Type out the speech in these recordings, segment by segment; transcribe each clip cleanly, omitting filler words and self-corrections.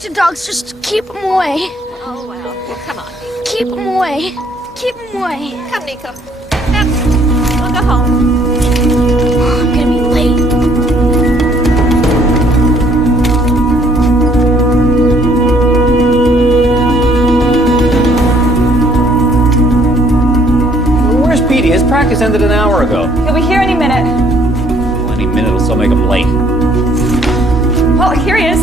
allergic to dogs. Just keep them away. Oh, well, come on. Keep them away. Keep them away. Come, Nico. We'll go home. I'm gonna be late. Where's Petey? His practice ended an hour ago. He'll be here any minute. Well, any minute will still make him late. Well, here he is.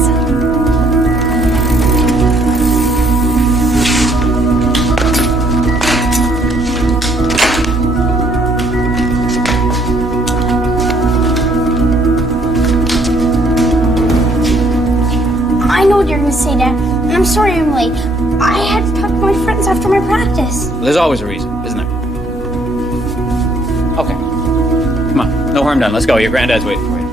I know what you're gonna say, Dad, and I'm sorry I'm late. I had to talk to my friends after my practice. There's always a reason, isn't there? Okay. Come on. No harm done. Let's go. Your granddad's waiting for you.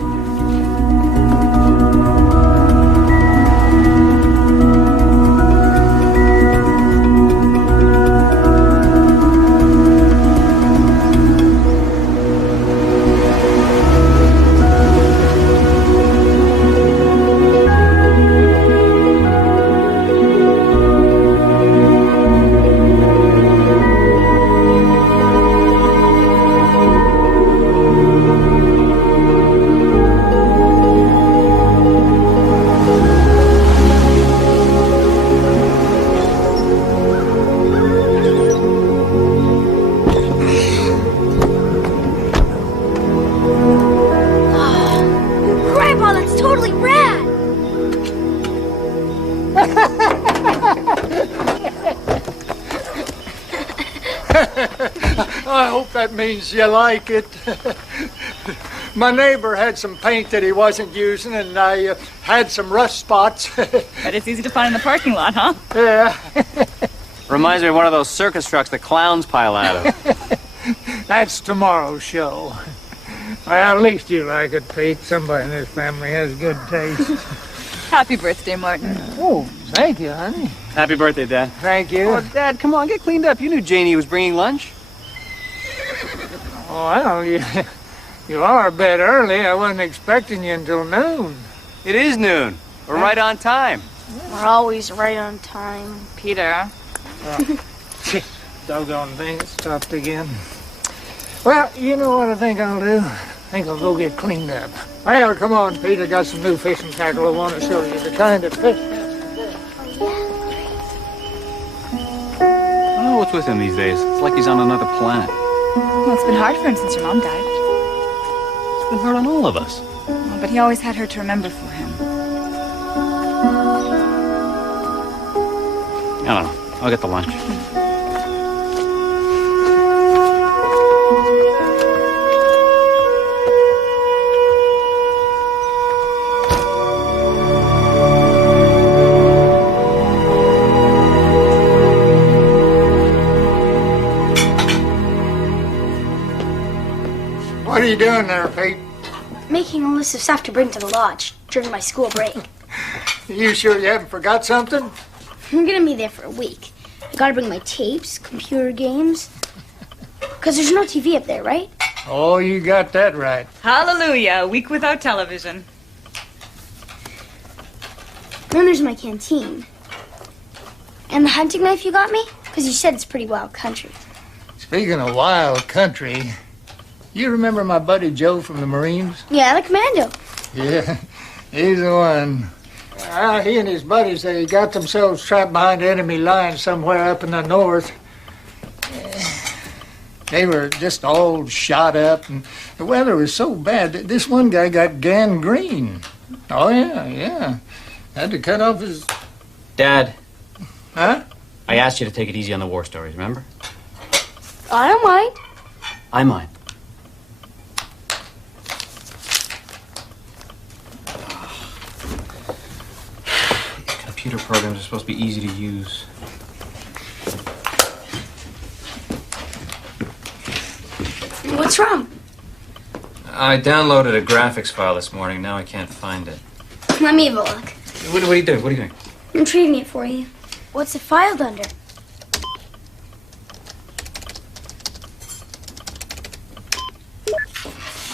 I hope that means you like it. My neighbor had some paint that he wasn't using, and I had some rust spots. But it's easy to find in the parking lot, huh? Yeah. Reminds me of one of those circus trucks the clowns pile out of. That's tomorrow's show. Well, at least you like it, Pete. Somebody in this family has good taste. Happy birthday, Martin. Oh, thank you, honey. Happy birthday, Dad. Thank you. Oh, Dad, come on, get cleaned up. You knew Janie was bringing lunch. Oh, well, you are a bit early. I wasn't expecting you until noon. It is noon. We're right on time. We're always right on time. Peter. Doggone thing, it stopped again. Well, you know what I think I'll do? I think I'll go get cleaned up. Well, come on, Pete. I got some new fishing tackle I want to show you. The kind of fish. I don't know what's with him these days. It's like he's on another planet. Well, it's been hard for him since your mom died. It's been hard on all of us. Well, but he always had her to remember for him. I don't know. I'll get the lunch. What are you doing there, Pete? Making a list of stuff to bring to the lodge during my school break. You sure you haven't forgot something? I'm gonna be there for a week. I gotta bring my tapes, computer games. Because there's no TV up there, right? Oh, you got that right. Hallelujah, a week without television. Then there's my canteen. And the hunting knife you got me? Because you said it's pretty wild country. Speaking of wild country, you remember my buddy Joe from the Marines? Yeah, the commando. Yeah, he's the one. He and his buddies, they got themselves trapped behind enemy lines somewhere up in the north. They were just all shot up, and the weather was so bad that this one guy got gangrene. Oh, yeah. Had to cut off his... Dad. Huh? I asked you to take it easy on the war stories, remember? I don't mind. I mind. Computer programs are supposed to be easy to use. What's wrong? I downloaded a graphics file this morning. Now I can't find it. Let me have a look. What are you doing? What are you doing? I'm retrieving it for you. What's it filed under?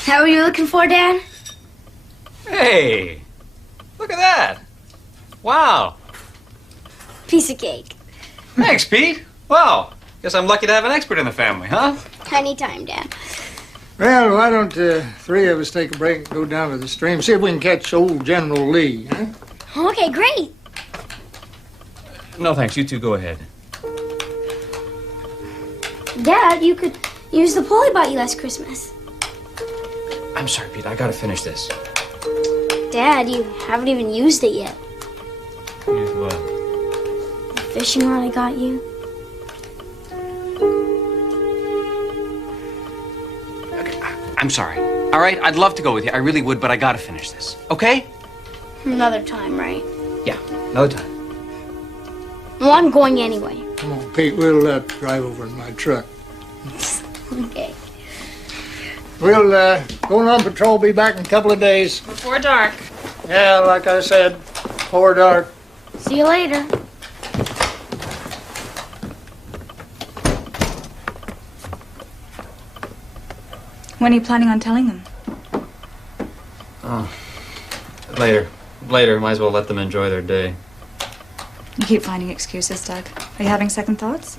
How are you looking for, Dad? Hey! Look at that! Wow! Piece of cake. Thanks, Pete. Wow. Guess I'm lucky to have an expert in the family, huh? Anytime, Dad. Well, why don't three of us take a break and go down to the stream, see if we can catch old General Lee, huh? Okay, great. No, thanks. You two go ahead. Dad, you could use the pole I bought you last Christmas. I'm sorry, Pete. I gotta finish this. Dad, you haven't even used it yet. Use what? The fishing rod I got you. I'm sorry. All right, I'd love to go with you. I really would, but I gotta finish this. Okay? Another time, right? Yeah, another time. Well, I'm going anyway. Come on, Pete, we'll drive over in my truck. Okay. We'll go on patrol, be back in a couple of days. Before dark. Yeah, like I said, before dark. See you later. When are you planning on telling them? Oh, later. Later. Might as well let them enjoy their day. You keep finding excuses, Doug. Are you having second thoughts?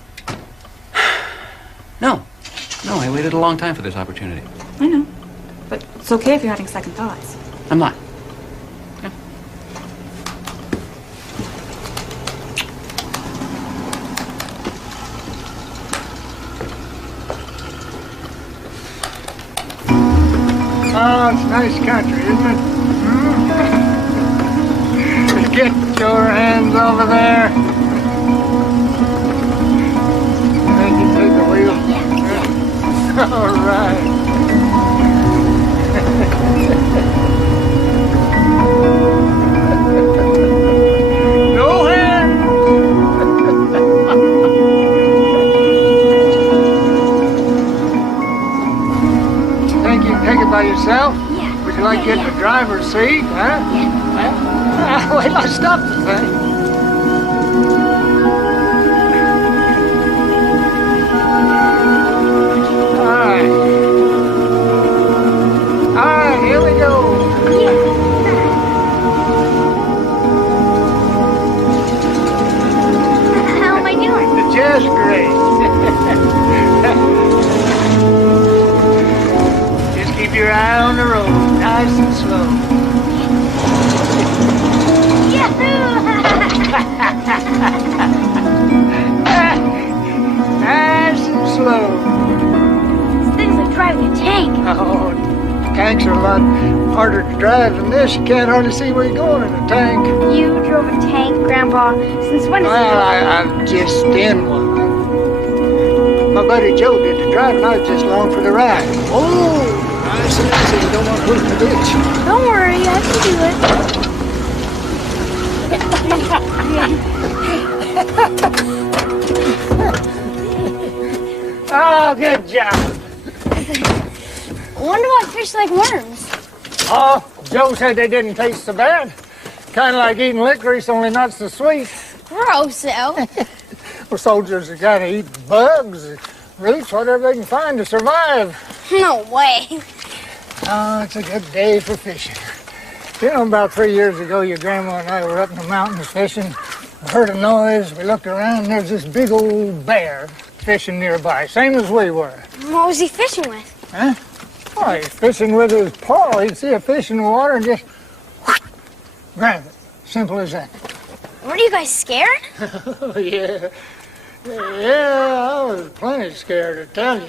No. No, I waited a long time for this opportunity. I know. But it's okay if you're having second thoughts. I'm not. Yeah. Oh, it's nice country, isn't it? Get your hands over there. Then you take the wheel. Yeah. All right. No hands. Think you can take it by yourself? Yeah. Would you like getting the driver's seat, huh? Yeah. Wait till I stop the thing. All right, here we go. How am I doing? Just great. Just keep your eye on the road, nice and slow. Nice and slow. This thing's like driving a tank. Oh, tanks are a lot harder to drive than this. You can't hardly see where you're going in a tank. You drove a tank, Grandpa. Since when is Well, I'm just in one. My buddy Joe did the driving. I was just along for the ride. Oh, nice and easy. You don't want to hook the ditch. Don't worry, I can do it. Oh, good job. I wonder why fish like worms. Oh, Joe said they didn't taste so bad. Kind of like eating licorice, only not so sweet. Gross, though. Well, soldiers are kind of eat bugs, roots, whatever they can find to survive. No way. Oh, it's a good day for fishing. You know, about 3 years ago, your grandma and I were up in the mountains fishing. We heard a noise. We looked around, and there's this big old bear fishing nearby, same as we were. What was he fishing with? Huh? Oh, he's fishing with his paw. He'd see a fish in the water and just grab it. Simple as that. Were you guys scared? Oh, yeah. Yeah, I was plenty scared, to tell you.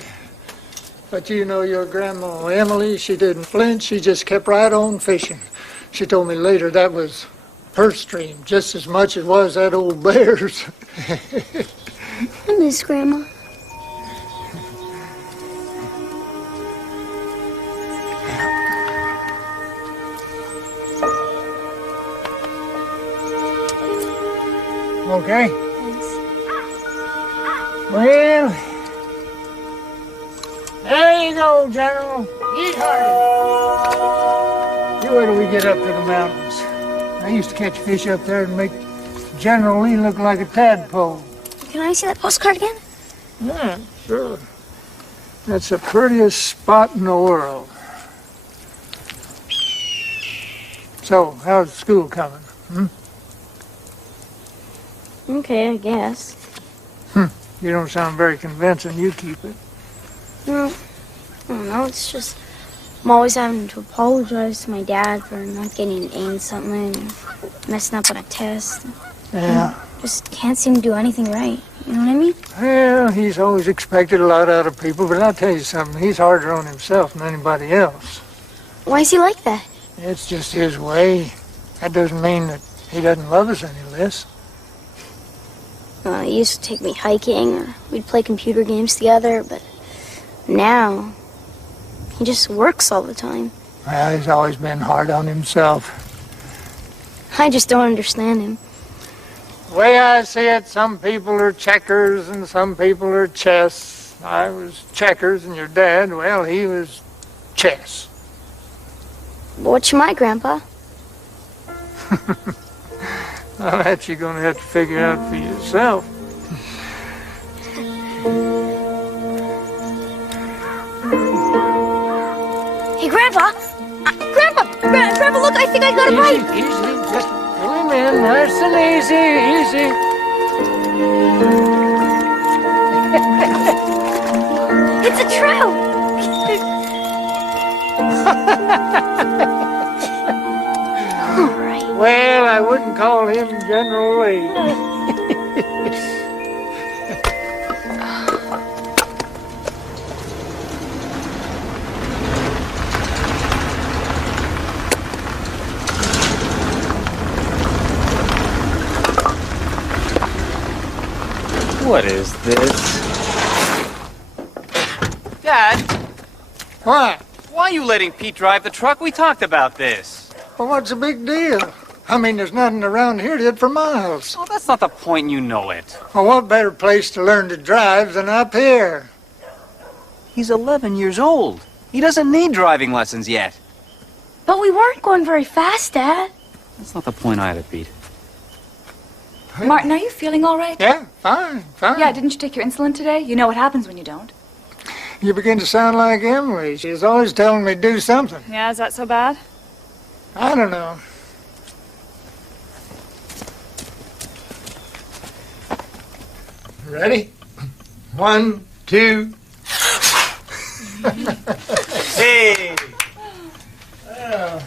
But you know your grandma, Emily, she didn't flinch. She just kept right on fishing. She told me later that was her stream just as much as was that old bear's. I miss Grandma. Okay? Thanks. Well, there you go, General. Eat hearty. You wait till we get up to the mountains. I used to catch fish up there and make General Lee look like a tadpole. Can I see that postcard again? Yeah, sure. That's the prettiest spot in the world. So, how's school coming? Okay, I guess. You don't sound very convincing. You keep it. No, I don't know. It's just I'm always having to apologize to my dad for not getting an A in something, or messing up on a test. Yeah. Just can't seem to do anything right. You know what I mean? Well, he's always expected a lot out of people, but I'll tell you something. He's harder on himself than anybody else. Why is he like that? It's just his way. That doesn't mean that he doesn't love us any less. He used to take me hiking, or we'd play computer games together, but now he just works all the time. Well, he's always been hard on himself. I just don't understand him. The way I see it, some people are checkers and some people are chess. I was checkers and your dad, well, he was chess. What's my grandpa? Well, that you're going to have to figure out for yourself. Hey, Grandpa! Grandpa, look, I think I got a bite! Easy, just pull him in, nice and easy. It's a trout! All right. Well, I wouldn't call him General Lee. What is this? Dad, What? why are you letting Pete drive the truck? We talked about this. Well, what's the big deal? I mean, there's nothing around here did for miles. Oh, that's not the point, you know it. Well, what better place to learn to drive than up here? He's 11 years old. He doesn't need driving lessons yet. But we weren't going very fast, Dad. That's not the point either, Pete. Martin, are you feeling all right? Yeah, fine. Yeah, didn't you take your insulin today? You know what happens when you don't. You begin to sound like Emily. She's always telling me to do something. Yeah, is that so bad? I don't know. Ready? 1, 2. Hey! Oh.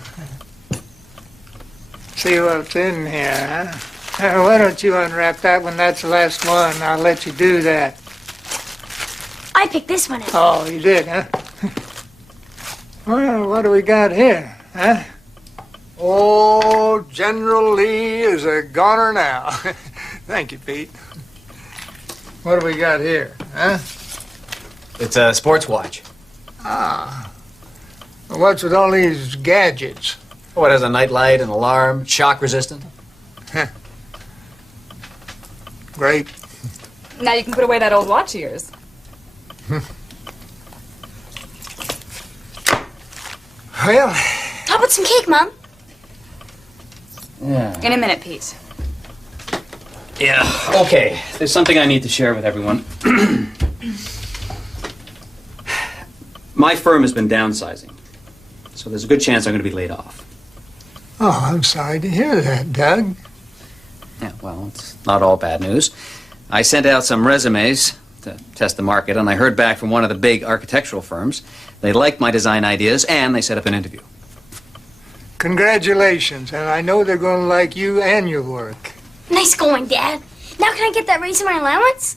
See what's in here, huh? Why don't you unwrap that one? That's the last one. I'll let you do that. I picked this one out. Oh, you did, huh? Well, what do we got here, huh? Oh, General Lee is a goner now. Thank you, Pete. What do we got here, huh? It's a sports watch. Ah. Well, what's with all these gadgets? Oh, it has a night light, an alarm, shock resistant. Great. Now you can put away that old watch of yours. Well, How about some cake, Mom? Yeah. In a minute, Pete. Yeah, okay. There's something I need to share with everyone. My firm has been downsizing, so there's a good chance I'm going to be laid off. oh, I'm sorry to hear that, Doug. Yeah, well, it's not all bad news. I sent out some resumes to test the market, and I heard back from one of the big architectural firms. They liked my design ideas, and they set up an interview. Congratulations, and I know they're going to like you and your work. Nice going, Dad. Now can I get that raise in my allowance?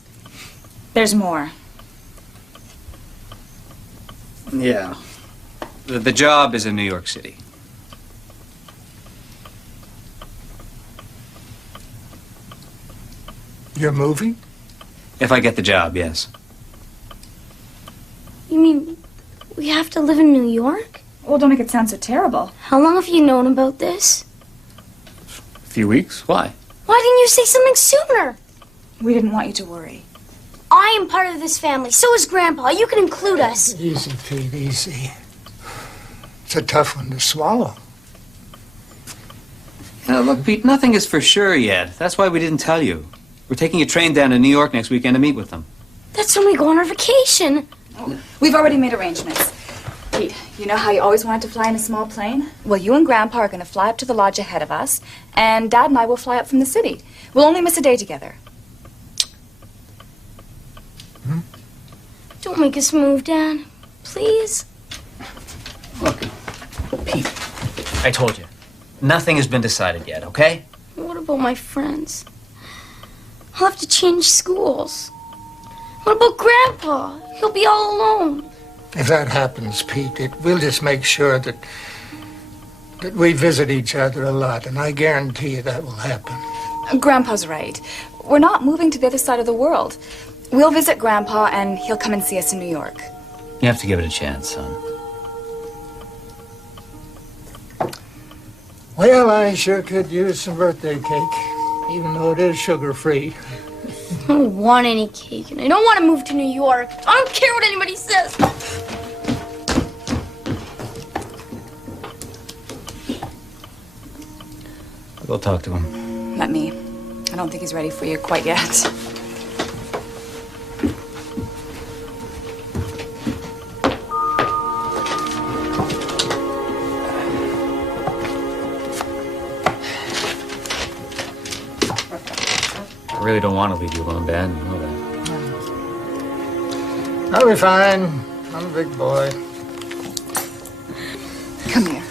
There's more. Yeah. The job is in New York City. You're moving? If I get the job, yes. You mean we have to live in New York? Well, don't make it sound so terrible. How long have you known about this? A few weeks? Why? Why didn't you say something sooner? We didn't want you to worry. I am part of this family. So is Grandpa. You can include us. Easy, Pete, easy. It's a tough one to swallow. Look, Pete, nothing is for sure yet. That's why we didn't tell you. We're taking a train down to New York next weekend to meet with them. That's when we go on our vacation. We've already made arrangements. Pete, you know how you always wanted to fly in a small plane? Well, you and Grandpa are going to fly up to the lodge ahead of us, and Dad and I will fly up from the city. We'll only miss a day together. Don't make us move, Dad. Please? Look, Pete, I told you. Nothing has been decided yet, okay? What about my friends? I'll have to change schools. What about Grandpa? He'll be all alone. If that happens, Pete, we'll just make sure that we visit each other a lot, and I guarantee you that will happen. Grandpa's right. We're not moving to the other side of the world. We'll visit Grandpa, and he'll come and see us in New York. You have to give it a chance, son. Well, I sure could use some birthday cake, even though it is sugar-free. I don't want any cake, and I don't want to move to New York. I don't care what anybody says. Go talk to him. Let me. I don't think he's ready for you quite yet. I really don't want to leave you alone, Dad. You know that. I'll be fine. I'm a big boy. Come here.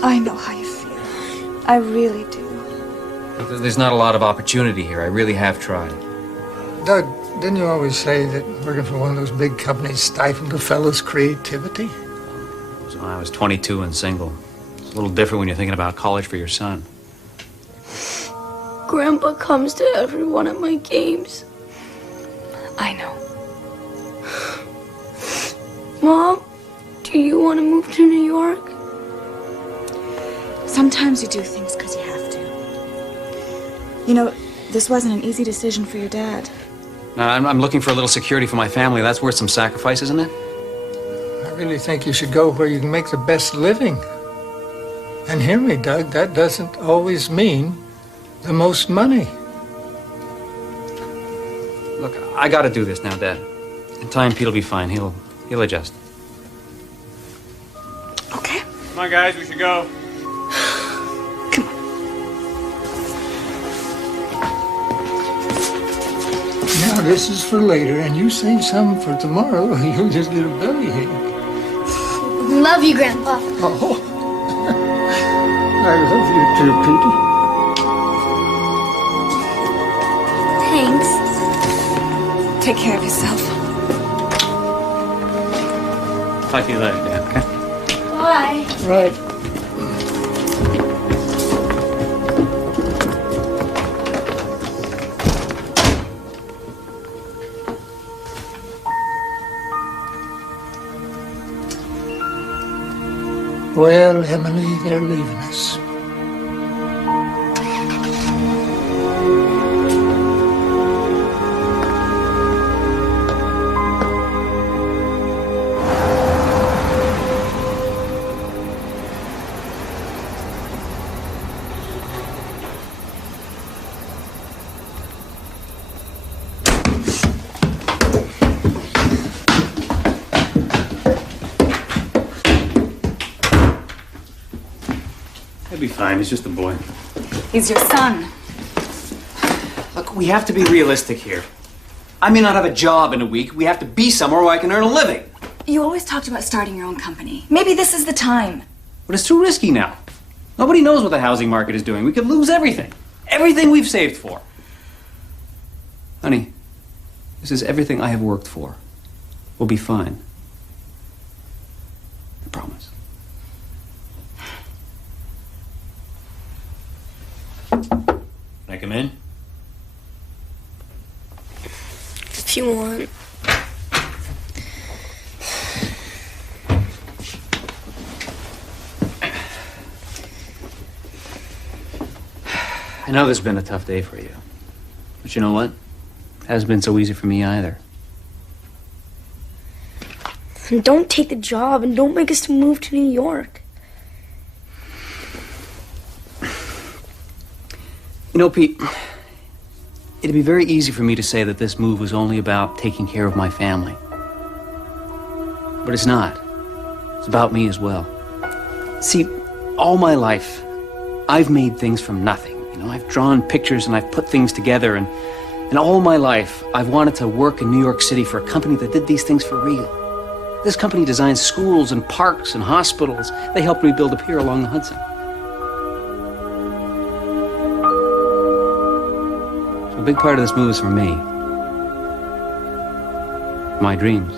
I know how you feel. I really do. There's not a lot of opportunity here. I really have tried. Doug, didn't you always say that working for one of those big companies stifled a fellow's creativity? So I was 22 and single. It's a little different when you're thinking about college for your son. Grandpa comes to every one of my games. I know. Mom, do you want to move to New York? Sometimes you do things because you have to. You know, this wasn't an easy decision for your dad. Now, I'm looking for a little security for my family. That's worth some sacrifice, isn't it? I really think you should go where you can make the best living. And hear me, Doug, that doesn't always mean the most money. Look, I gotta do this now, Dad. In time, Pete'll be fine. He'll adjust. Okay. Come on, guys, we should go. Now, this is for later, and you save some for tomorrow, you'll just get a bellyache. Love you, Grandpa. Oh, I love you too, Thanks. Take care of yourself. Talk to you later, Dad, okay? Bye. Petey. Right. Well, Emily, they're leaving us. He'll be fine. He's just a boy. He's your son. Look, we have to be realistic here. I may not have a job in a week. We have to be somewhere where I can earn a living. You always talked about starting your own company. Maybe this is the time. But it's too risky now. Nobody knows what the housing market is doing. We could lose everything. Everything we've saved for. Honey, this is everything I have worked for. We'll be fine. I promise. Can I come in? If you want. I know this has been a tough day for you. But you know what? It hasn't been so easy for me either. And don't take the job and don't make us move to New York. You know, Pete, It'd be very easy for me to say that this move was only about taking care of my family. But it's not. It's about me as well. See, all my life, I've made things from nothing. You know, I've drawn pictures and I've put things together, and all my life, I've wanted to work in New York City for a company that did these things for real. This company designs schools and parks and hospitals. They helped rebuild a pier along the Hudson. So a big part of this move is for me. My dreams.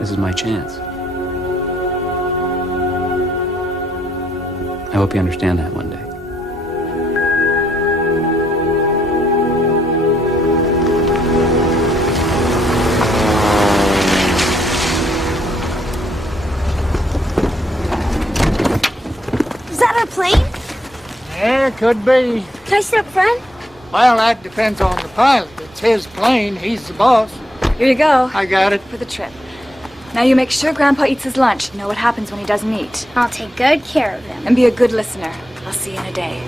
This is my chance. I hope you understand that one day. Is that our plane? Yeah, could be. Can I sit up front? Well, that depends on the pilot. It's his plane. He's the boss. Here you go. I got it. For the trip. Now you make sure Grandpa eats his lunch. You know what happens when he doesn't eat. I'll take good care of him. And be a good listener. I'll see you in a day.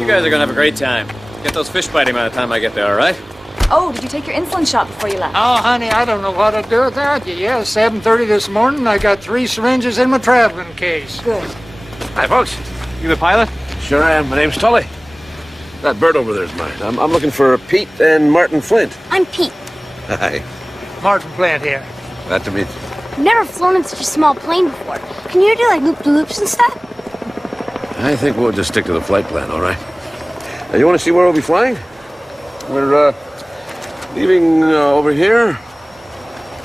You guys are gonna have a great time. Get those fish biting by the time I get there, all right? Oh, did you take your insulin shot before you left? Oh, honey, I don't know what I'd do without you. Yeah, 7:30 this morning. I got 3 syringes in my traveling case. Good. Hi, folks. You the pilot? Sure am. My name's Tully. That bird over there is mine. I'm looking for Pete and Martin Flint. I'm Pete. Hi. Martin Flint here. Glad to meet you. I've never flown in such a small plane before. Can you do like loop-de-loops and stuff? I think we'll just stick to the flight plan, all right? Now, you want to see where we'll be flying? We're leaving over here,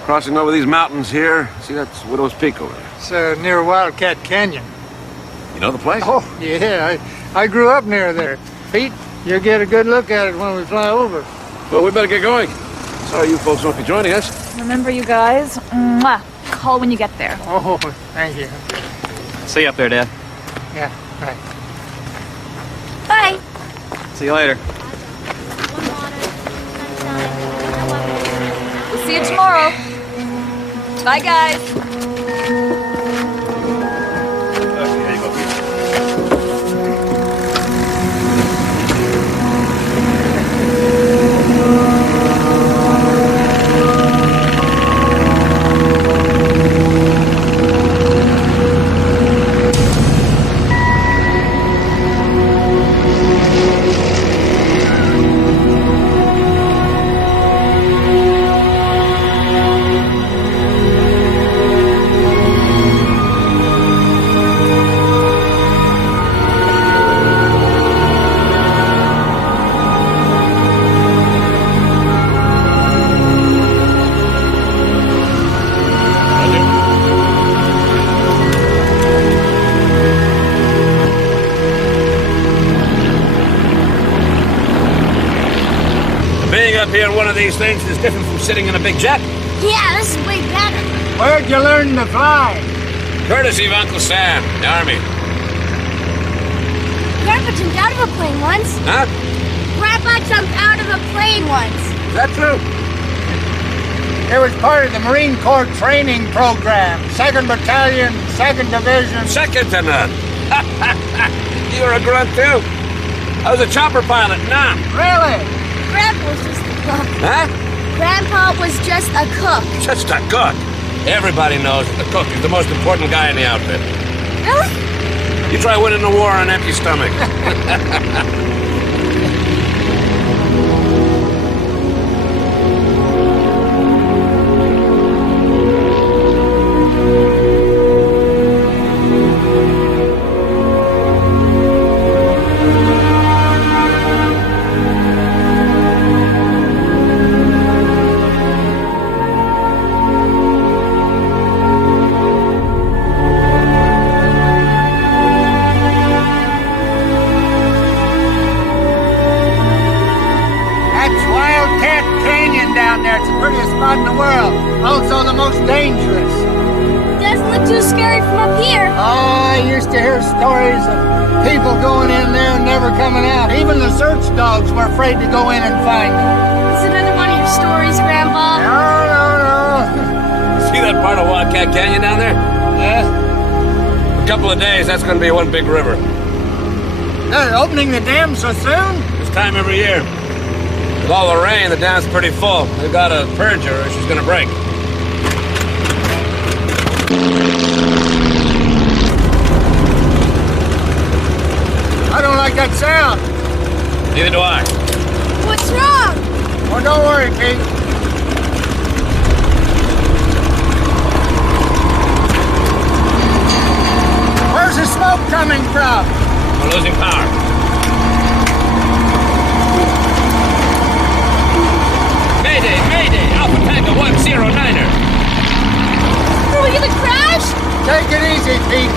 crossing over these mountains here. See, that's Widow's Peak over there. It's near Wildcat Canyon. You know the place? Oh, yeah, I grew up near there. Pete, you'll get a good look at it when we fly over. Well, we better get going. Sorry you folks won't be joining us. Remember, you guys? Mwah. Call when you get there. Oh, thank you. See you up there, Dad. Yeah, right. Bye. See you later. We'll see you tomorrow. Bye, guys. Here you go, Pete. Being up here in one of these things is different from sitting in a big jet. Yeah, this is way better. Where'd you learn to fly? Courtesy of Uncle Sam, the Army. Grandpa jumped out of a plane once. Huh? Grandpa jumped out of a plane once. Is that true? It was part of the Marine Corps training program. 2nd Battalion, 2nd Division. Second to none. You're a grunt, too. I was a chopper pilot, nah. Really? Grandpa was just a cook. Huh? Grandpa was just a cook. Just a cook. Everybody knows that the cook is the most important guy in the outfit. Really? You try winning the war on an empty stomach. That's Wildcat Canyon down there. It's the prettiest spot in the world. Also the most dangerous. Doesn't look too scary from up here. Oh, I used to hear stories of people going in there and never coming out. Even the search dogs were afraid to go in and find them. It's another one of your stories, Grandpa. No. See that part of Wildcat Canyon down there? Yeah? In a couple of days, that's going to be one big river. They're opening the dam so soon? This time every year. With all the rain, the dam's pretty full. They've got to purge her or she's gonna break. I don't like that sound. Neither do I. What's wrong? Oh, don't worry, Pete. Where's the smoke coming from? We're losing power. Mayday, Mayday! Alpha Tango 109er! Are we gonna crash? Take it easy, Pete.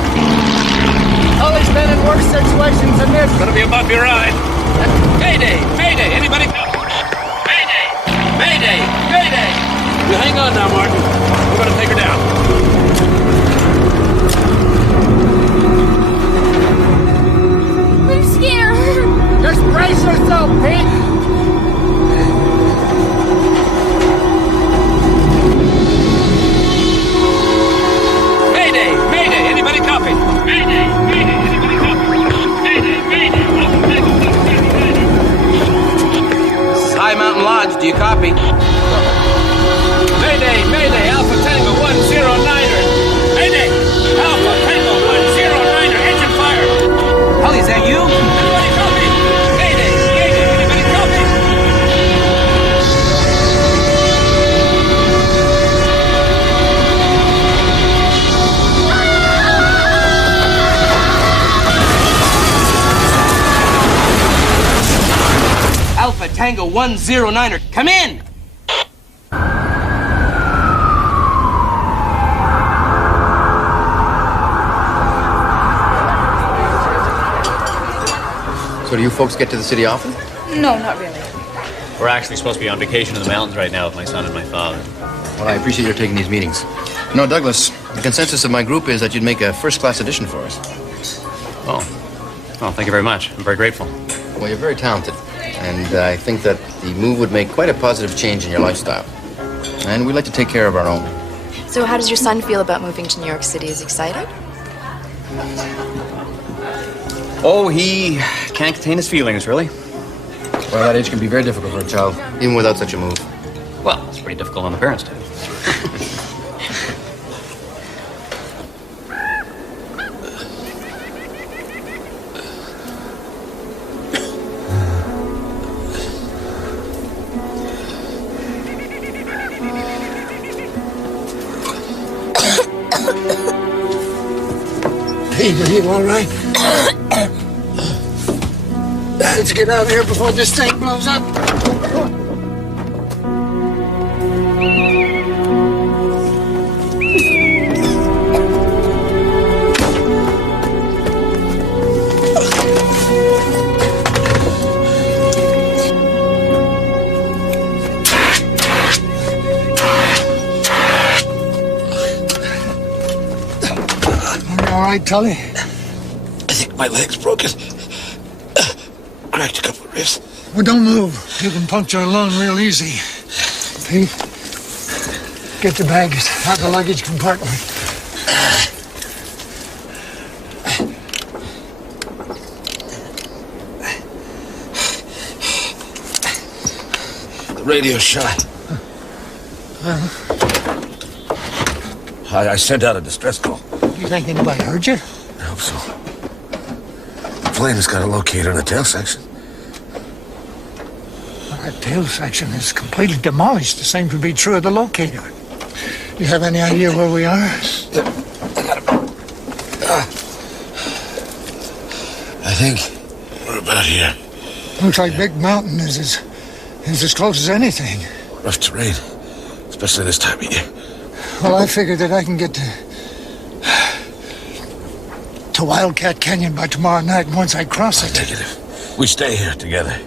Ollie's been in worse situations than this. Gonna be a bumpy ride. Mayday! Mayday! Anybody come? Mayday! Mayday! Mayday! You hang on now, Martin. We're gonna take her down. I'm scared. Just brace yourself, Pete. Mayday! Mayday! Anybody copy? Mayday! Mayday! Anybody copy? Mayday! Mayday! High Mountain Lodge, do you copy? Mayday! Mayday! Alpha Tango 109er! Mayday! Alpha Tango 109er! Engine fire! Holly, is that you? Anybody copy? Mayday! Mayday! Anybody copy? Alpha Tango 109er, come in! So do you folks get to the city often? No, not really. We're actually supposed to be on vacation in the mountains right now with my son and my father. Well, I appreciate your taking these meetings. No, Douglas, the consensus of my group is that you'd make a first-class addition for us. Oh. Well, thank you very much. I'm very grateful. Well, you're very talented, and I think that the move would make quite a positive change in your lifestyle. And we'd like to take care of our own. So how does your son feel about moving to New York City? Is he excited? Oh, he can't contain his feelings, really. Well, that age can be very difficult for a child, even without such a move. Well, it's pretty difficult on the parents, too. Pete, are you all right? Let's get out of here before this thing blows up. All right, Tully? I think my leg's broken. Cracked a couple of ribs. Well, don't move. You can puncture a lung real easy. Pete, get the bags out of the luggage compartment. The radio shot. I sent out a distress call. You think anybody heard you? I hope so. The plane has got a locator in the tail section. Well, that tail section is completely demolished. The same could be true of the locator. You have any idea where we are? I got it. I think we're about here. Looks like Big Mountain is as close as anything. Rough terrain, especially this time of year. Well, I figured that I can get to Wildcat Canyon by tomorrow night, and once I cross it... Negative. We stay here together.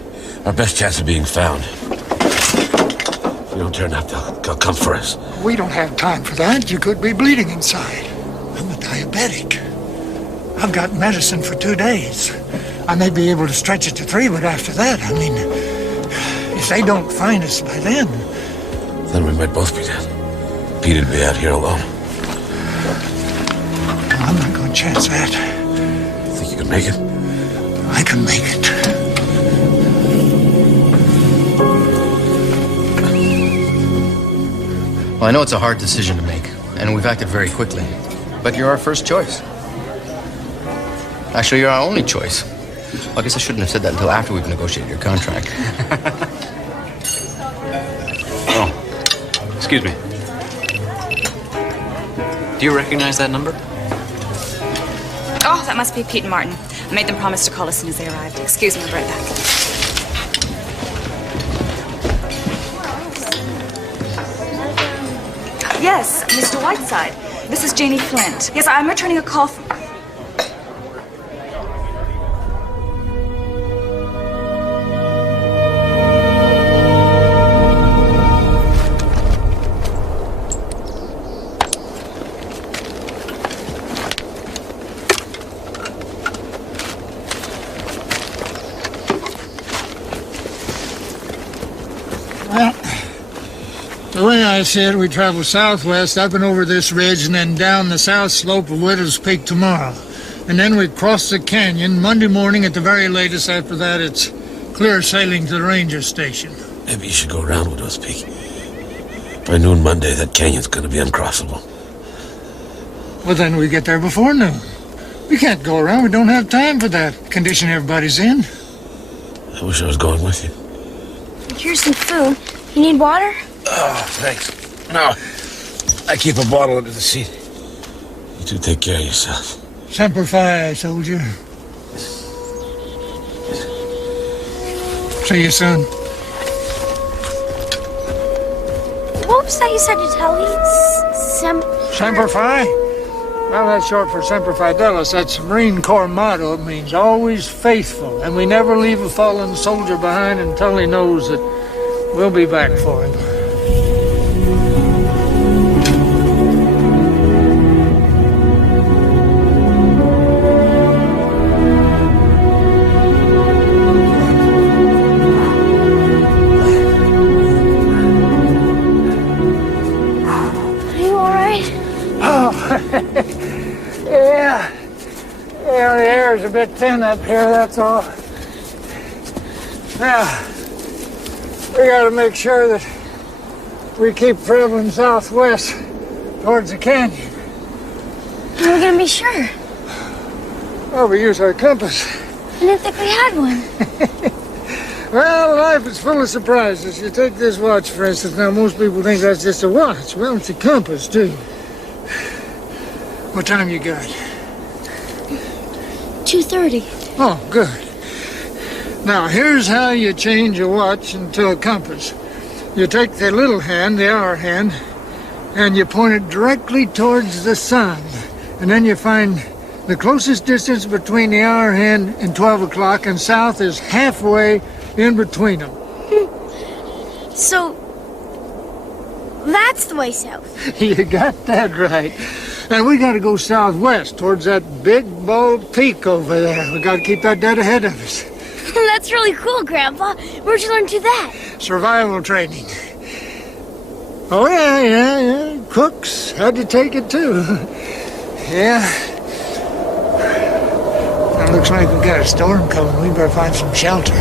Our best chance of being found. If we don't turn up, they'll come for us. We don't have time for that. You could be bleeding inside. I'm a diabetic. I've got medicine for 2 days. I may be able to stretch it to 3, but after that, I mean, if they don't find us by then... Then we might both be dead. Pete'd be out here alone. I'm not going to chance that. Think you can make it? I can make it. Well, I know it's a hard decision to make, and we've acted very quickly. But you're our first choice. Actually, you're our only choice. Well, I guess I shouldn't have said that until after we've negotiated your contract. Oh, excuse me. Do you recognize that number? Oh, that must be Pete and Martin. I made them promise to call as soon as they arrived. Excuse me, I'll be right back. Yes, Mr. Whiteside. This is Janie Flint. Yes, I'm returning a call from... Well, the way I see it, we travel southwest, up and over this ridge, and then down the south slope of Widow's Peak tomorrow. And then we cross the canyon Monday morning at the very latest. After that, it's clear sailing to the ranger station. Maybe you should go around Widow's Peak. By noon Monday, that canyon's gonna be uncrossable. Well, then we get there before noon. We can't go around. We don't have time for that condition everybody's in. I wish I was going with you. Here's some food. You need water? Oh, thanks. No, I keep a bottle under the seat. You two take care of yourself. Semper Fi, soldier. See you soon. What was that you said to Telly? Semper Fi? Well, that's short for Semper Fidelis. That's a Marine Corps motto. It means always faithful. And we never leave a fallen soldier behind until he knows that we'll be back for him. Yeah, the air's a bit thin up here, that's all. Now, we gotta make sure that we keep traveling southwest towards the canyon. How are we gonna be sure? Well, we use our compass. I didn't think we had one. Well, life is full of surprises. You take this watch, for instance. Now, most people think that's just a watch. Well, it's a compass, too. What time you got? 2:30. Oh, good. Now, here's how you change a watch into a compass. You take the little hand, the hour hand, and you point it directly towards the sun. And then you find the closest distance between the hour hand and 12 o'clock, and south is halfway in between them. So, that's the way south. You got that right. And we gotta go southwest towards that big bald peak over there. We gotta keep that dead ahead of us. That's really cool, Grandpa. Where'd you learn to do that? Survival training. Oh, yeah. Cooks had to take it, too. Yeah. Now, looks like we got a storm coming. We better find some shelter.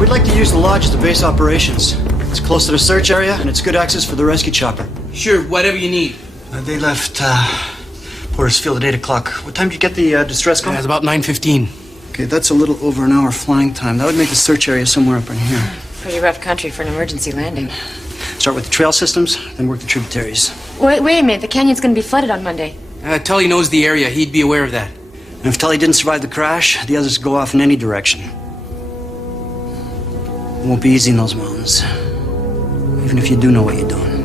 We'd like to use the lodge as the base operations. It's close to the search area, and it's good access for the rescue chopper. Sure, whatever you need. They left Porter's Field at 8 o'clock. What time did you get the distress call? It's about 9:15. Okay, that's a little over an hour flying time. That would make the search area somewhere up in here. Pretty rough country for an emergency landing. Start with the trail systems, then work the tributaries. Wait a minute. The canyon's going to be flooded on Monday. Tully knows the area. He'd be aware of that. And if Tully didn't survive the crash, the others go off in any direction. It won't be easy in those mountains, even if you do know what you're doing.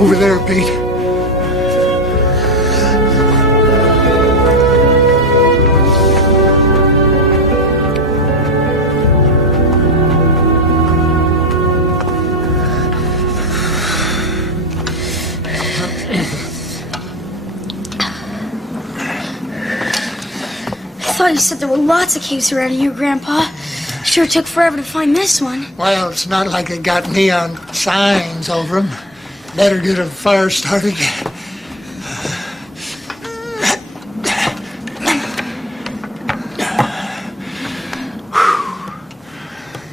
Over there, Pete. I thought you said there were lots of caves around here, Grandpa. Sure took forever to find this one. Well, it's not like they got neon signs over them. Better get a fire started.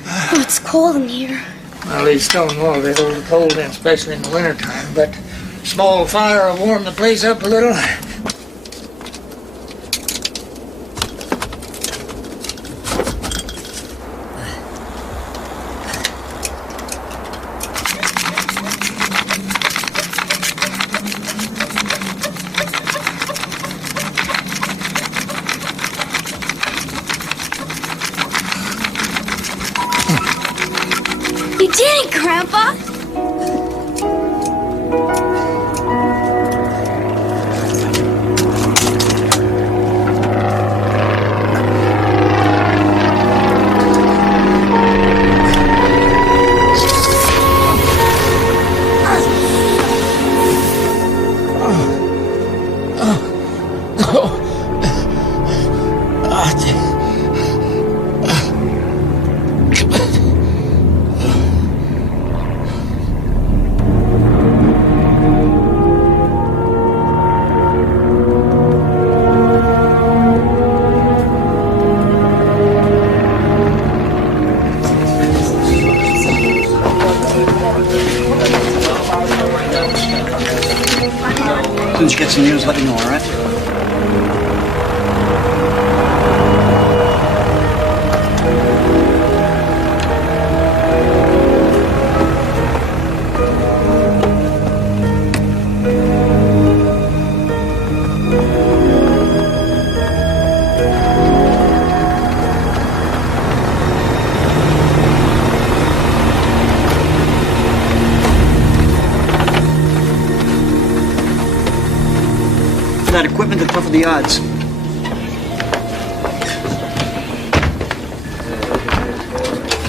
Oh, it's cold in here. Well, these stone walls, they hold the cold in, especially in the wintertime. But a small fire will warm the place up a little. You did it, Grandpa! As soon as you get some news, let me know, all right? That equipment, the tougher the odds.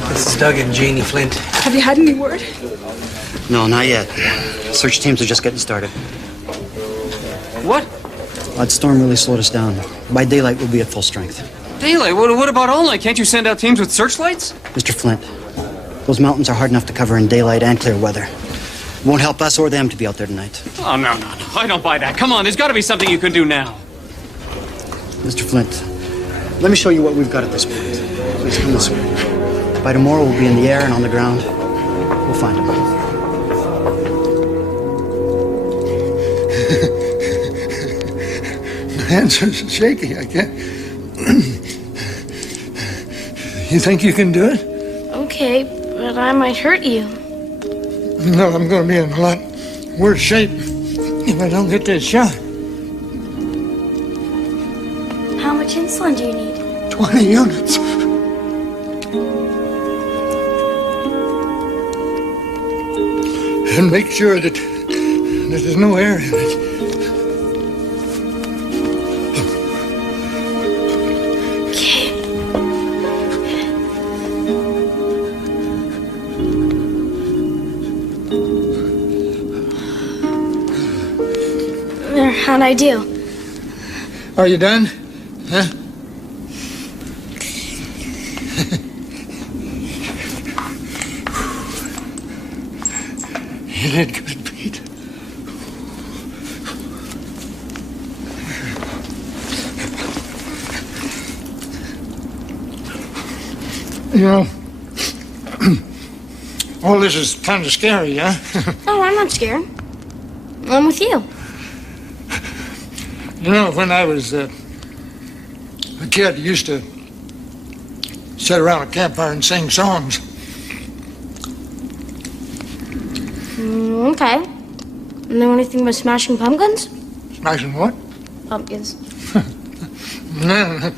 This is Doug and Janie Flint. Have you had any word? No, not yet. Search teams are just getting started. What? That storm really slowed us down. By daylight, we'll be at full strength. Daylight? What about all night? Can't you send out teams with searchlights? Mr. Flint, those mountains are hard enough to cover in daylight and clear weather. It won't help us or them to be out there tonight. Oh, no. I don't buy that. Come on, there's got to be something you can do now. Mr. Flint, let me show you what we've got at this point. Please come this way. By tomorrow, we'll be in the air and on the ground. We'll find them. My hands are shaky. I can't. You think you can do it? Okay, but I might hurt you. No, I'm going to be in a lot worse shape if I don't get this shot. How much insulin do you need? 20 units. And make sure that there's no air in it. How'd I do? Are you done? Huh? You did good, Pete. You know, all this is kind of scary, huh? Oh, I'm not scared. I'm with you. You know, when I was a kid, I used to sit around a campfire and sing songs. Okay. Know anything about smashing pumpkins? Smashing what? Pumpkins. No,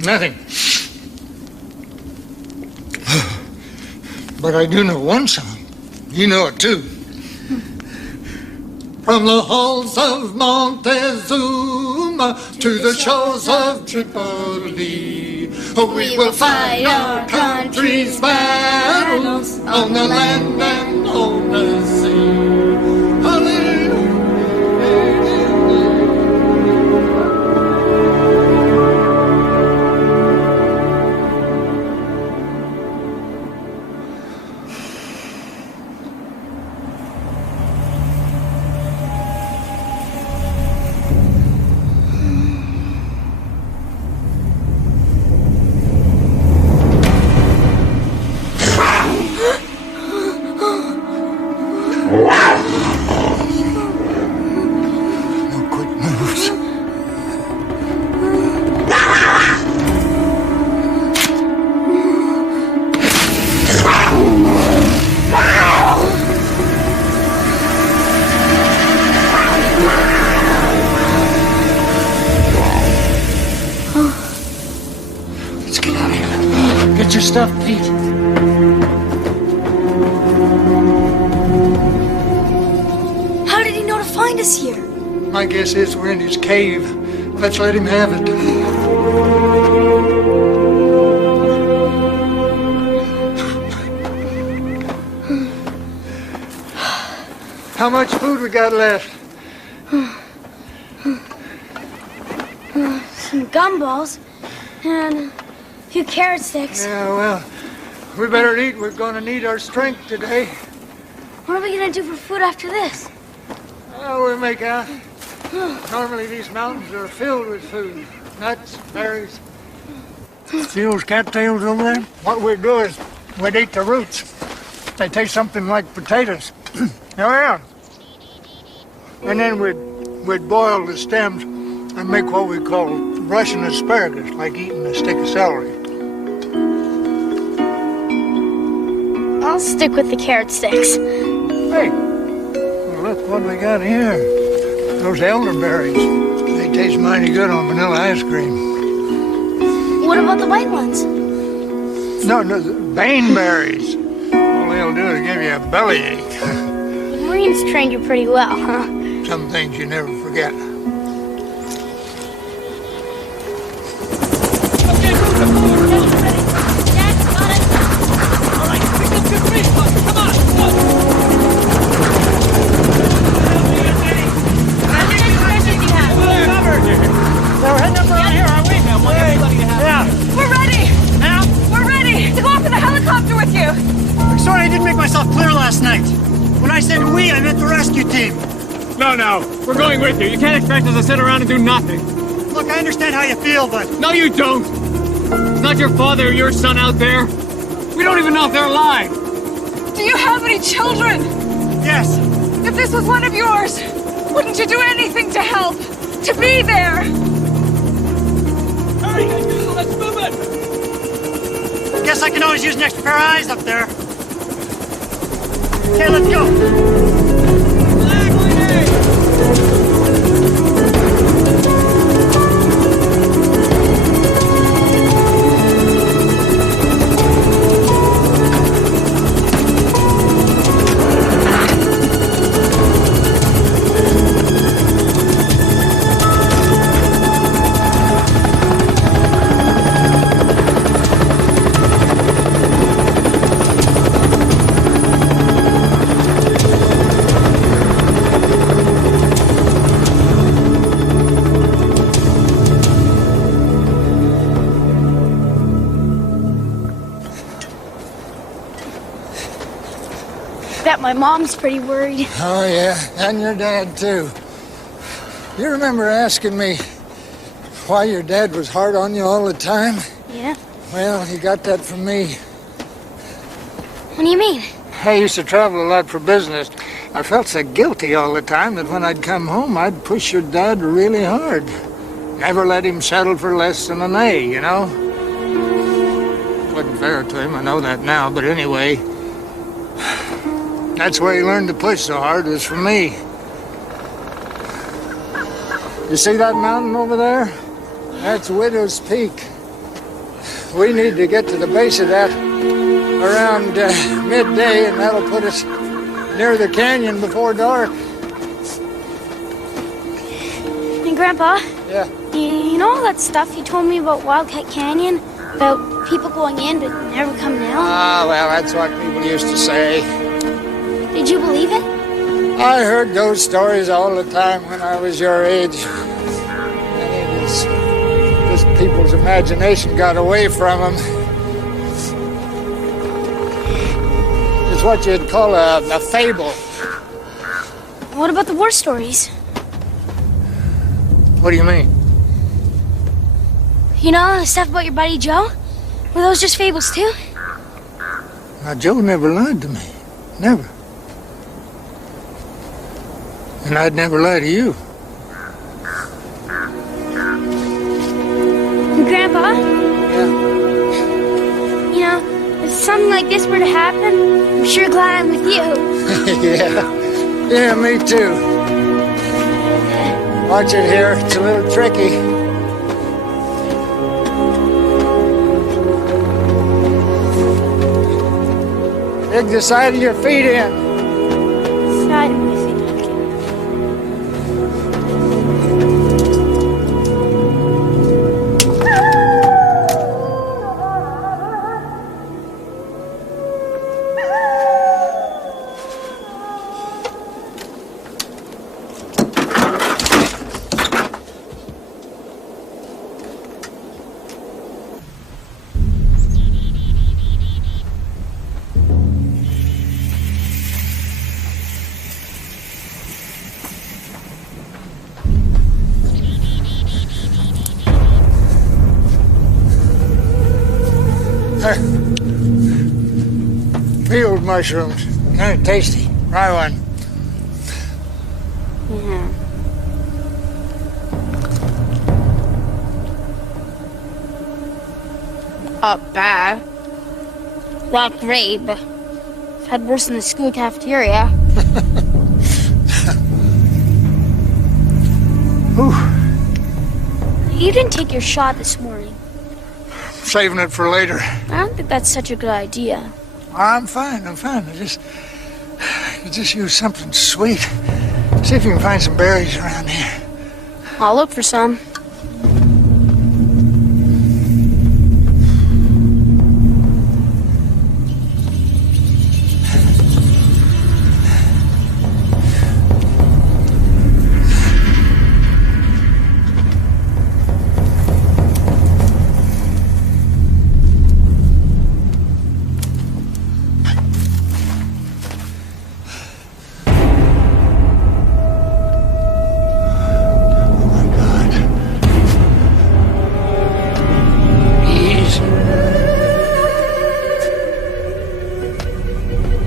nothing. But I do know one song. You know it too. From the halls of Montezuma to the shores of Tripoli, we will fight our country's battles on the land and on the sea. Hallelujah. Get your stuff, Pete. How did he know to find us here? My guess is we're in his cave. Let's let him have it. How much food we got left? Some gumballs and a few carrot sticks. Yeah, well, we better eat. We're going to need our strength today. What are we going to do for food after this? Oh, we'll make out. Normally these mountains are filled with food. Nuts, berries. See those cattails over there? What we'd do is we'd eat the roots. They taste something like potatoes. Oh, yeah. And then we'd boil the stems and make what we call Russian asparagus, like eating a stick of celery. I'll stick with the carrot sticks. Hey, well, look what we got here. Those elderberries. They taste mighty good on vanilla ice cream. What about the white ones? No, the baneberries. All they'll do is give you a bellyache. The Marines trained you pretty well, huh? Some things you never forget. When I said we, I meant the rescue team. No, we're going with you. You can't expect us to sit around and do nothing. Look, I understand how you feel, but... No, you don't! It's not your father or your son out there. We don't even know if they're alive. Do you have any children? Yes. If this was one of yours, wouldn't you do anything to help? To be there? Hurry, let's move it! Guess I can always use an extra pair of eyes up there. Okay, let's go. My mom's pretty worried. Oh, yeah, and your dad, too. You remember asking me why your dad was hard on you all the time? Yeah. Well, he got that from me. What do you mean? I used to travel a lot for business. I felt so guilty all the time that when I'd come home, I'd push your dad really hard. Never let him settle for less than an A, you know? Wasn't fair to him, I know that now, but anyway... That's where he learned to push so hard, was from me. You see that mountain over there? That's Widow's Peak. We need to get to the base of that around midday, and that'll put us near the canyon before dark. Grandpa? Yeah. You know all that stuff you told me about Wildcat Canyon? About people going in but never coming out? Ah, well, that's what people used to say. Did you believe it? I heard those stories all the time when I was your age. And it was just people's imagination got away from them. It's what you'd call a fable. What about the war stories? What do you mean? You know, the stuff about your buddy Joe? Were those just fables too? Now, Joe never lied to me. Never. And I'd never lie to you. Grandpa? Yeah? You know, if something like this were to happen, I'm sure glad I'm with you. Yeah, me too. Watch it here, it's a little tricky. Dig the side of your feet in. Side of my feet. Field mushrooms. Kind of tasty. Try one. Yeah. Bad. Not great, but I've had worse in the school cafeteria. You didn't take your shot this morning. Saving it for later. I don't think that's such a good idea. I'm fine. I could just use something sweet. See if you can find some berries around here. I'll look for some.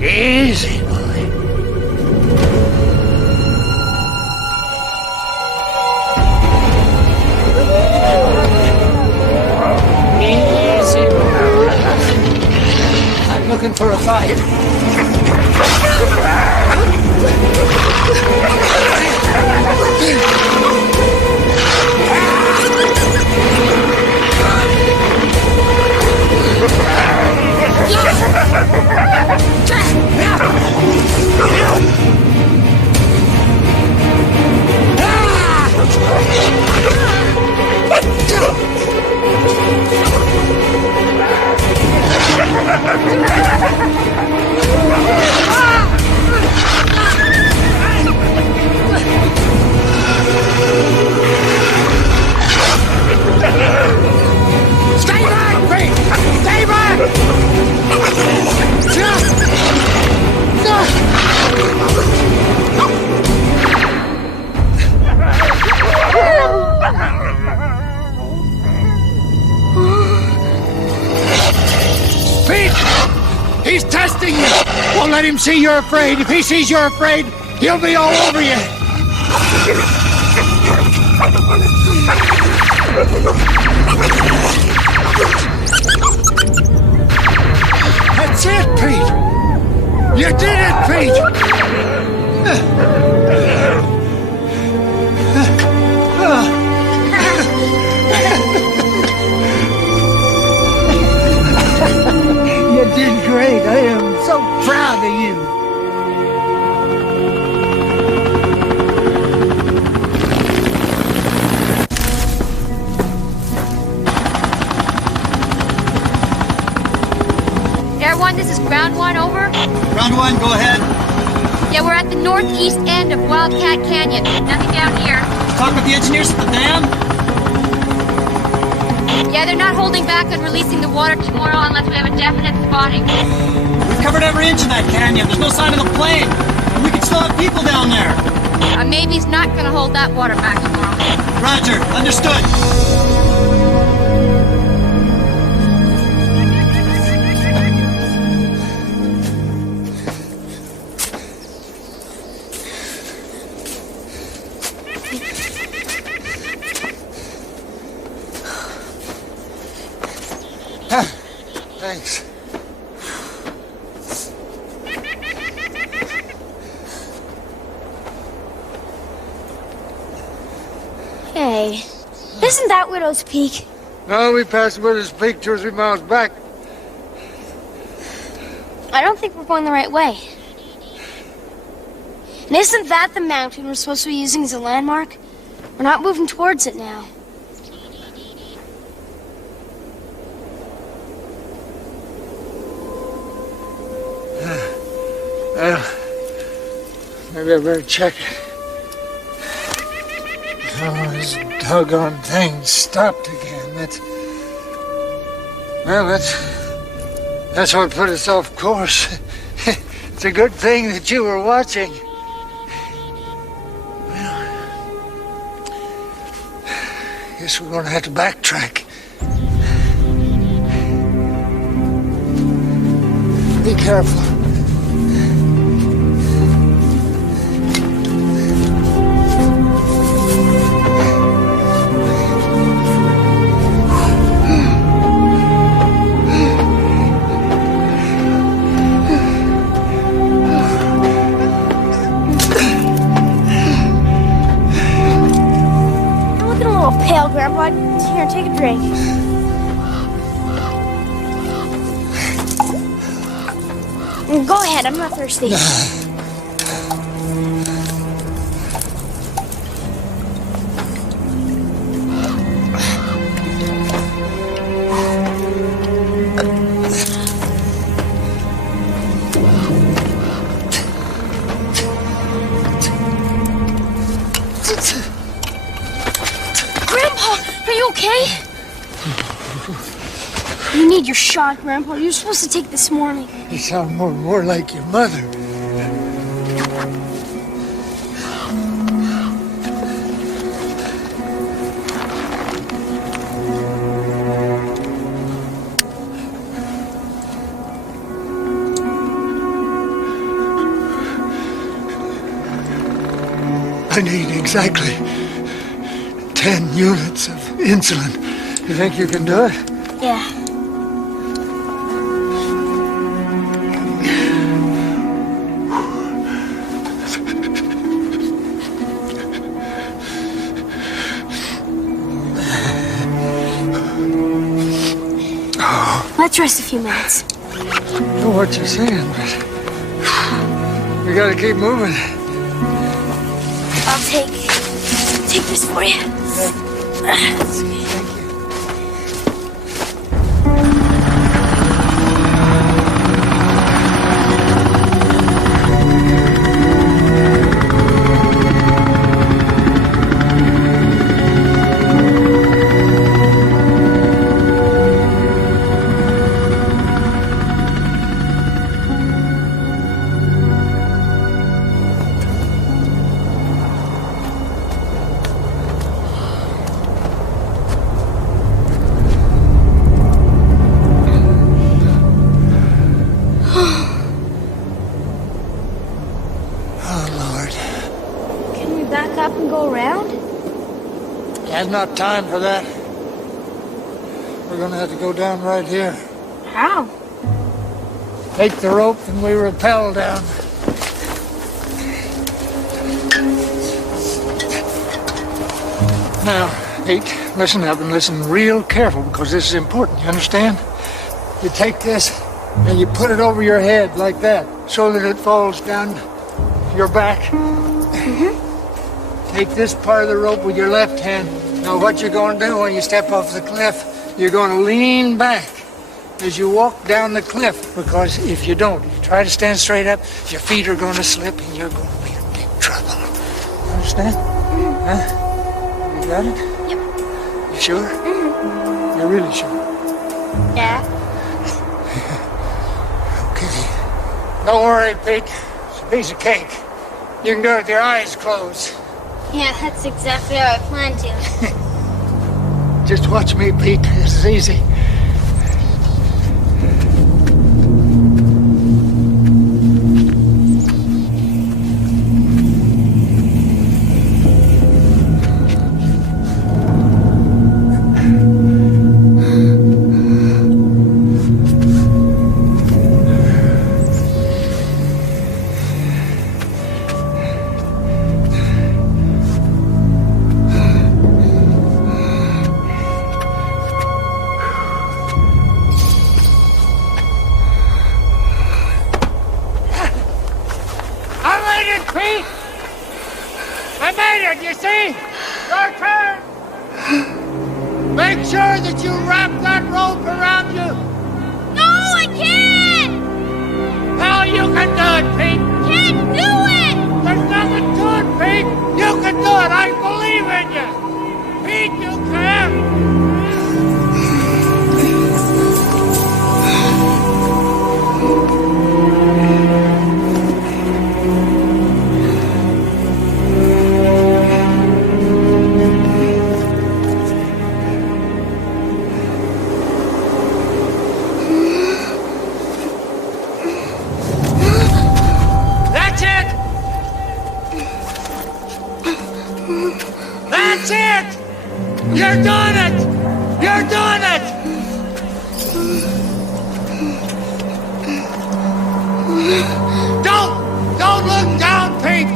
Easy, boy. Easy, boy. I'm looking for a fight. Stay back, Pete! Stay back! Pete! He's testing you! Won't let him see you're afraid. If he sees you're afraid, he'll be all over you. That's it, Pete! You did it, Pete! You did great. I am so proud of you. Round one, over. Round one, go ahead. Yeah, we're at the northeast end of Wildcat Canyon. Nothing down here. Talk with the engineers at the dam. Yeah, they're not holding back on releasing the water tomorrow unless we have a definite spotting. We've covered every inch of that canyon. There's no sign of the plane. And we can still have people down there. Mavy's not gonna hold that water back tomorrow. Roger, understood. Thanks. Hey, isn't that Widow's Peak? No, we passed Widow's Peak 2 or 3 miles back. I don't think we're going the right way. And isn't that the mountain we're supposed to be using as a landmark? We're not moving towards it now. Well, maybe I better check it. Oh, this doggone thing stopped again. That's what put us off course. It's a good thing that you were watching. Well, guess we're gonna have to backtrack. Be careful. Pale, Grandpa. Here, take a drink. Go ahead, I'm not thirsty. Okay? You need your shot, Grandpa. You were supposed to take this morning. You sound more like your mother. I need exactly 10 units of insulin. You think you can do it? Yeah. Let's rest a few minutes. I know what you're saying, but we gotta keep moving. I'll take this for you. Thank you. There's not time for that. We're gonna have to go down right here. How? Take the rope and we rappel down. Now, Pete, listen up and listen real careful because this is important, you understand? You take this and you put it over your head like that so that it falls down your back. Mm-hmm. Take this part of the rope with your left hand. Now what you're going to do when you step off the cliff, you're going to lean back as you walk down the cliff, because if you don't, if you try to stand straight up, your feet are going to slip and you're going to be in big trouble. Understand? Huh? You got it? Yep. You sure? Mm-hmm. You're really sure? Yeah. Okay. Don't worry, Pete. It's a piece of cake. You can do it with your eyes closed. Yeah, that's exactly how I planned to. Just watch me, Pete. This is easy. You see? Your turn! Make sure that you wrap that rope around you! No, I can't! Now you can do it, Pete! Can't do it! There's nothing to it, Pete! You can do it! I believe in you! Pete, you can! That's it! You're doing it! You're doing it! Don't look down, Pete!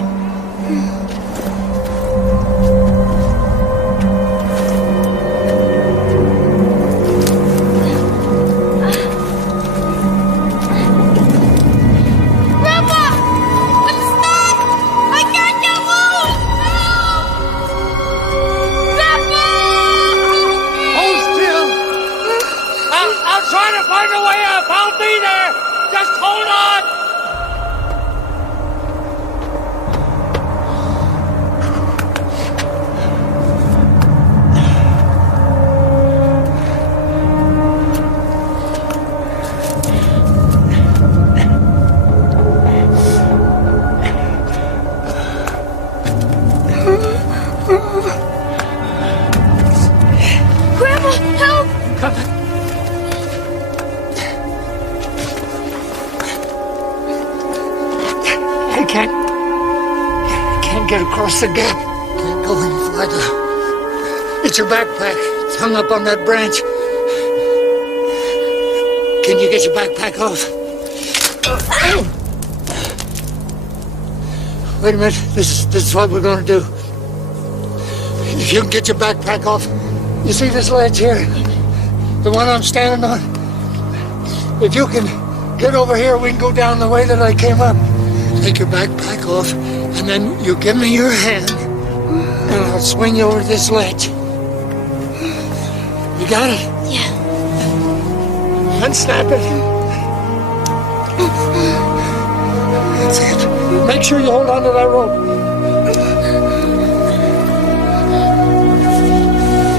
Find a way up! I'll be there! Just hold on! Grandma, help! Come. Can't get across the gap. Can't go any farther. It's your backpack. It's hung up on that branch. Can you get your backpack off? Wait a minute. This is what we're going to do. If you can get your backpack off, you see this ledge here? The one I'm standing on? If you can get over here, we can go down the way that I came up. Take your backpack off, and then you give me your hand, and I'll swing you over this ledge. You got it? Yeah. Unsnap it. That's it. Make sure you hold on to that rope.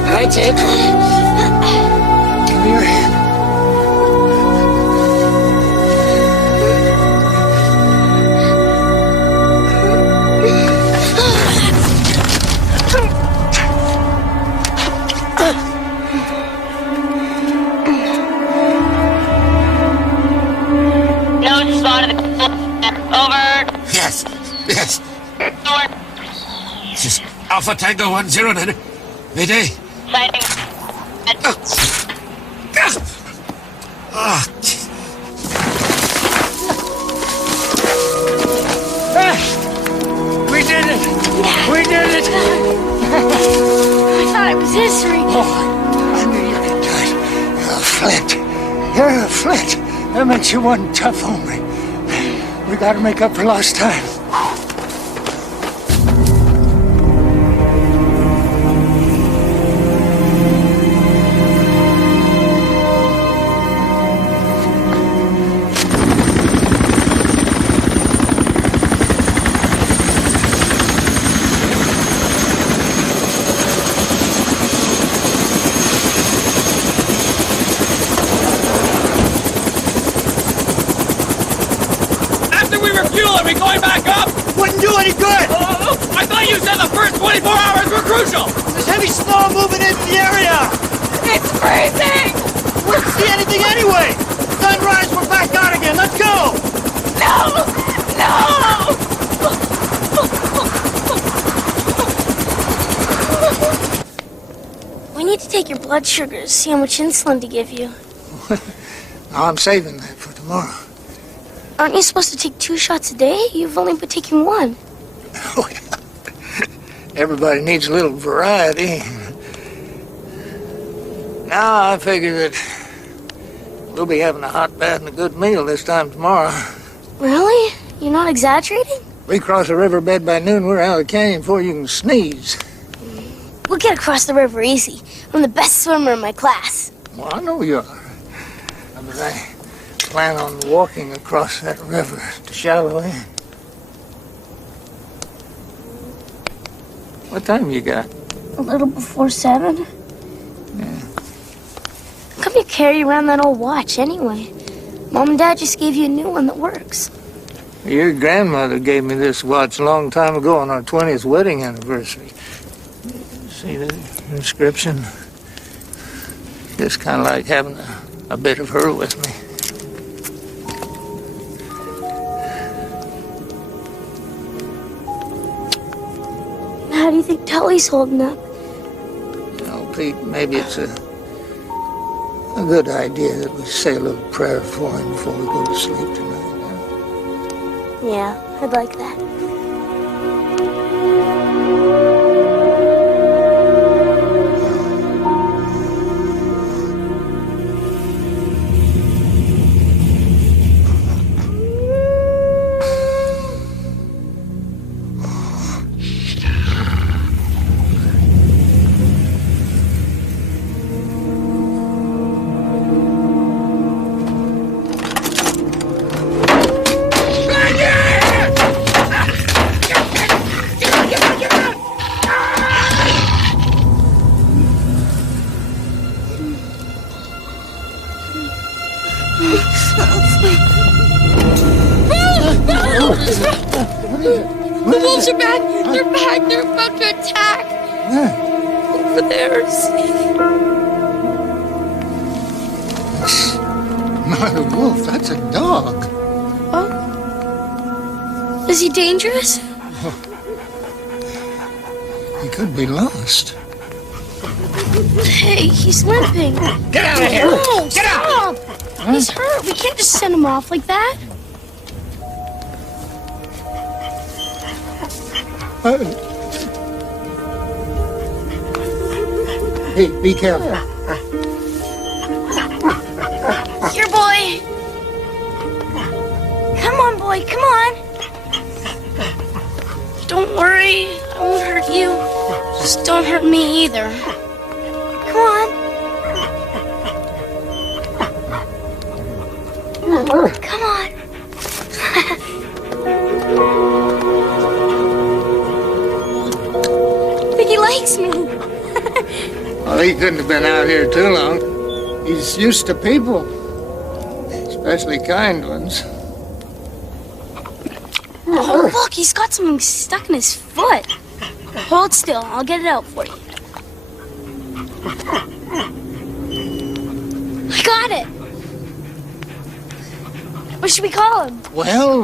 That's it. Give me your hand. Yes. This is Alpha Tango 10. Mayday. Sighting. We did it! We did it! I thought it was history. Oh, I knew you could do it. You're a Flint. You're a Flint. That makes you one tough hombre. We gotta make up for lost time. After we refuel, are we going back up? Wouldn't do any good! I thought you said the first 24 hours were crucial! There's heavy snow moving into the area! It's freezing! We don't see anything anyway! Sunrise, we're back out again. Let's go! No! No! We need to take your blood sugars, see how much insulin to give you. I'm saving that for tomorrow. Aren't you supposed to take 2 shots a day? You've only been taking 1. Everybody needs a little variety. Now I figure that we'll be having a hot bath and a good meal this time tomorrow. Really? You're not exaggerating? We cross the riverbed by noon, we're out of the canyon before you can sneeze. We'll get across the river easy. I'm the best swimmer in my class. Well, I know you are. But I plan on walking across that river to shallow end. What time you got? A little before 7. Yeah. How come you carry around that old watch anyway? Mom and Dad just gave you a new one that works. Your grandmother gave me this watch a long time ago on our 20th wedding anniversary. See the inscription? Just kind of like having a bit of her with me. How do you think Tully's holding up? You know, Pete, maybe it's a good idea that we say a little prayer for him before we go to sleep tonight. Huh? Yeah, I'd like that. The wolves are back! They're back! They're about to attack! Over there. Not a wolf, that's a dog. Oh? Is he dangerous? He could be lost. Hey, he's limping. Get out of here! No, Get out! stop! He's hurt. We can't just send him off like that. Hey, be careful. Here, boy. Come on, boy. Come on. Don't worry. I won't hurt you. Just don't hurt me either. Come on. Come on. I think he likes me. Well, he couldn't have been out here too long. He's used to people, especially kind ones. Oh, look, he's got something stuck in his foot. Hold still, I'll get it out for you. I got it. What should we call him? Well,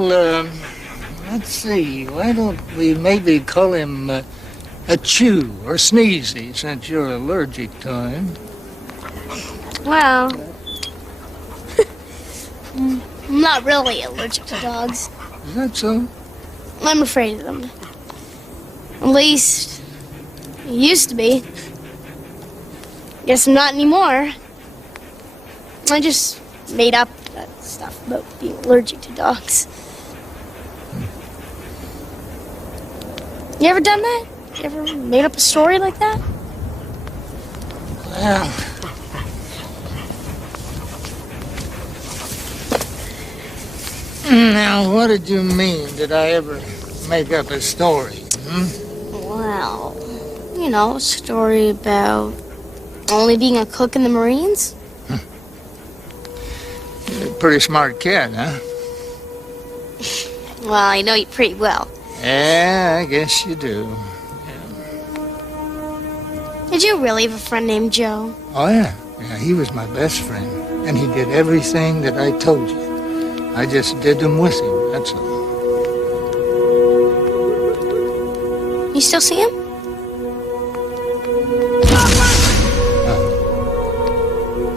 let's see. Why don't we maybe call him a chew or sneezy, since you're allergic to him? Well, I'm not really allergic to dogs. Is that so? I'm afraid of them. At least, I used to be. Guess I'm not anymore. I just made up that stuff about being allergic to dogs. You ever done that? You ever made up a story like that? Well, now, what did you mean? Did I ever make up a story? Well, you know, a story about only being a cook in the Marines. You're a pretty smart kid, huh? Well, I know you pretty well. Yeah, I guess you do. Did you really have a friend named Joe? Oh, yeah. Yeah, he was my best friend. And he did everything that I told you. I just did them with him, that's all. You still see him?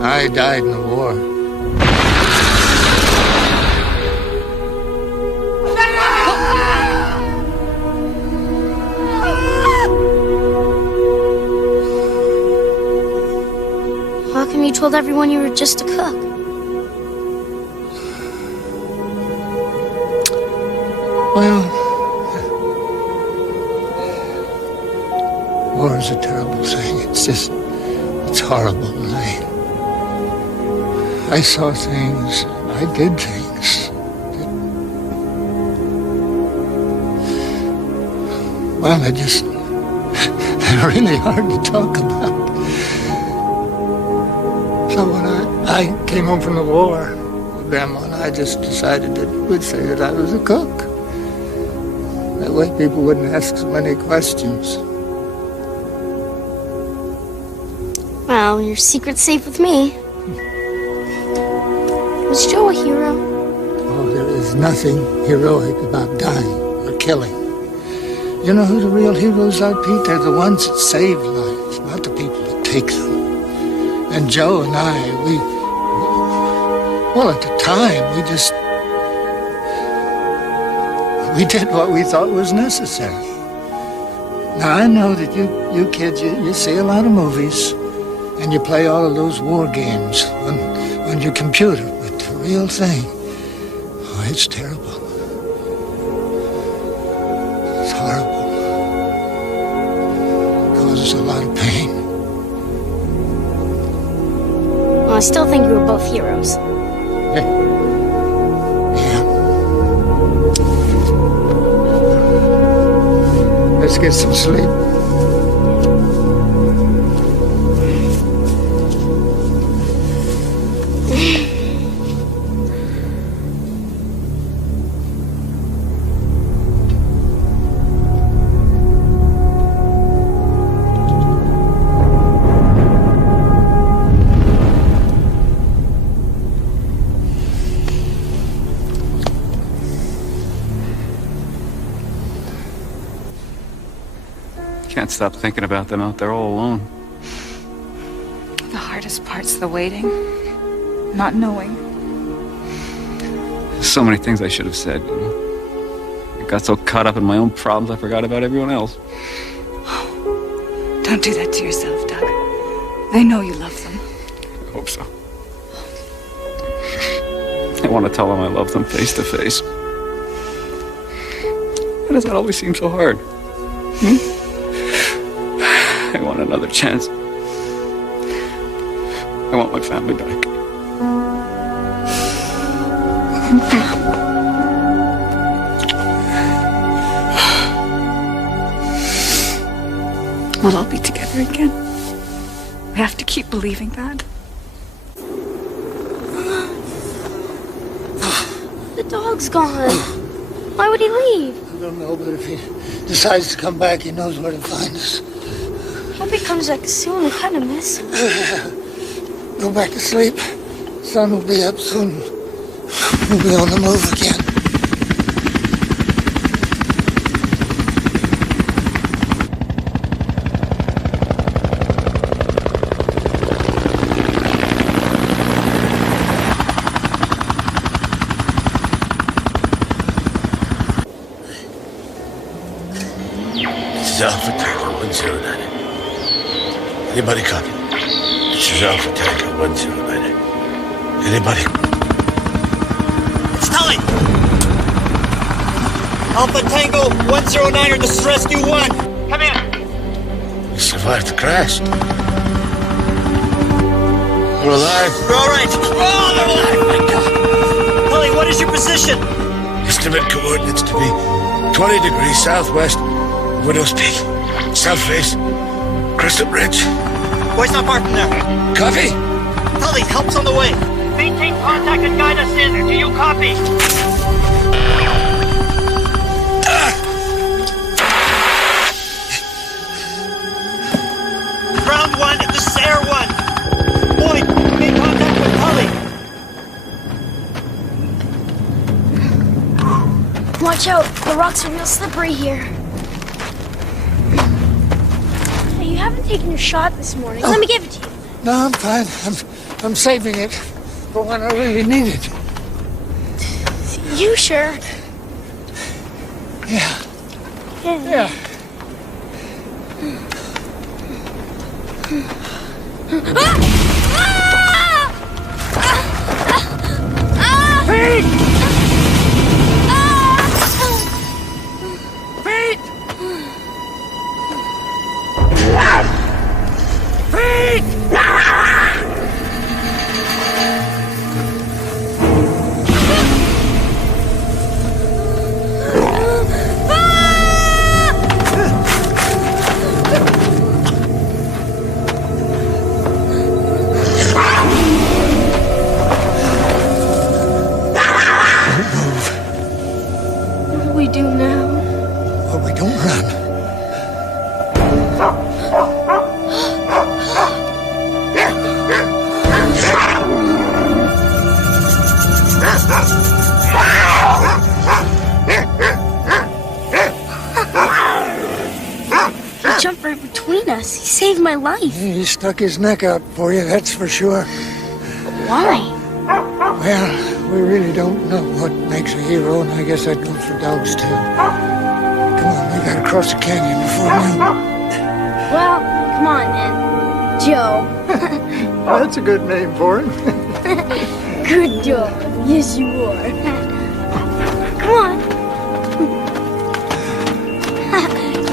I died in the war. How come you told everyone you were just a cook? Well, war is a terrible thing. It's horrible. And I saw things, I did things. Well, they're really hard to talk about. So when I came home from the war, Grandma and I just decided that we'd say that I was a cook. That way people wouldn't ask so many questions. Well, your secret's safe with me. Was Joe a hero? Oh, there is nothing heroic about dying or killing. You know who the real heroes are, Pete? They're the ones that save lives, not the people that take them. And Joe and I, well, at the time, we did what we thought was necessary. Now, I know that you kids, you see a lot of movies, and you play all of those war games on your computer, but the real thing, oh, it's terrible. It's horrible. It causes a lot of pain. Well, I still think we were both heroes. Yeah. Let's get some sleep. Can't stop thinking about them out there all alone. The hardest part's the waiting. Not knowing. So many things I should have said, you know. I got so caught up in my own problems I forgot about everyone else. Don't do that to yourself, Doug. They know you love them. I hope so. I want to tell them I love them face to face. Why does that always seem so hard? I want another chance. I want my family back. We'll all be together again. We have to keep believing that. The dog's gone. Why would he leave? I don't know, but if he decides to come back, he knows where to find us. Hope he comes back soon. I kind of miss him. Go back to sleep. Sun will be up soon. We'll be on the move again. This is Alpha Tango 109. Anybody copy? This is Alpha Tango 109. Anybody? It's Tully! Alpha Tango 109, this is Rescue 1. Come in. We survived the crash. We're alive. We're all right. Oh, they're alive! My God. Tully, what is your position? Estimate coordinates to be 20 degrees southwest, Widow's Peak. South face, Crescent Ridge. Boy's not far from there. Copy? Tully, help's on the way. Maintain contact and guide us in. Do you copy? Watch out, the rocks are real slippery here. Hey, you haven't taken your shot this morning. Let me give it to you. No, I'm fine. I'm saving it for when I really need it. You sure? Yeah. Yeah. Pete! Pete! What do we do now? Well, we don't run. He jumped right between us. He saved my life. He stuck his neck out for you, that's for sure. Why? Well, we really don't know what makes a hero, and I guess that goes for dogs, too. Come on, we gotta cross the canyon before noon. Well, come on then. Joe. That's a good name for him. Good dog. Yes, you are. Come on.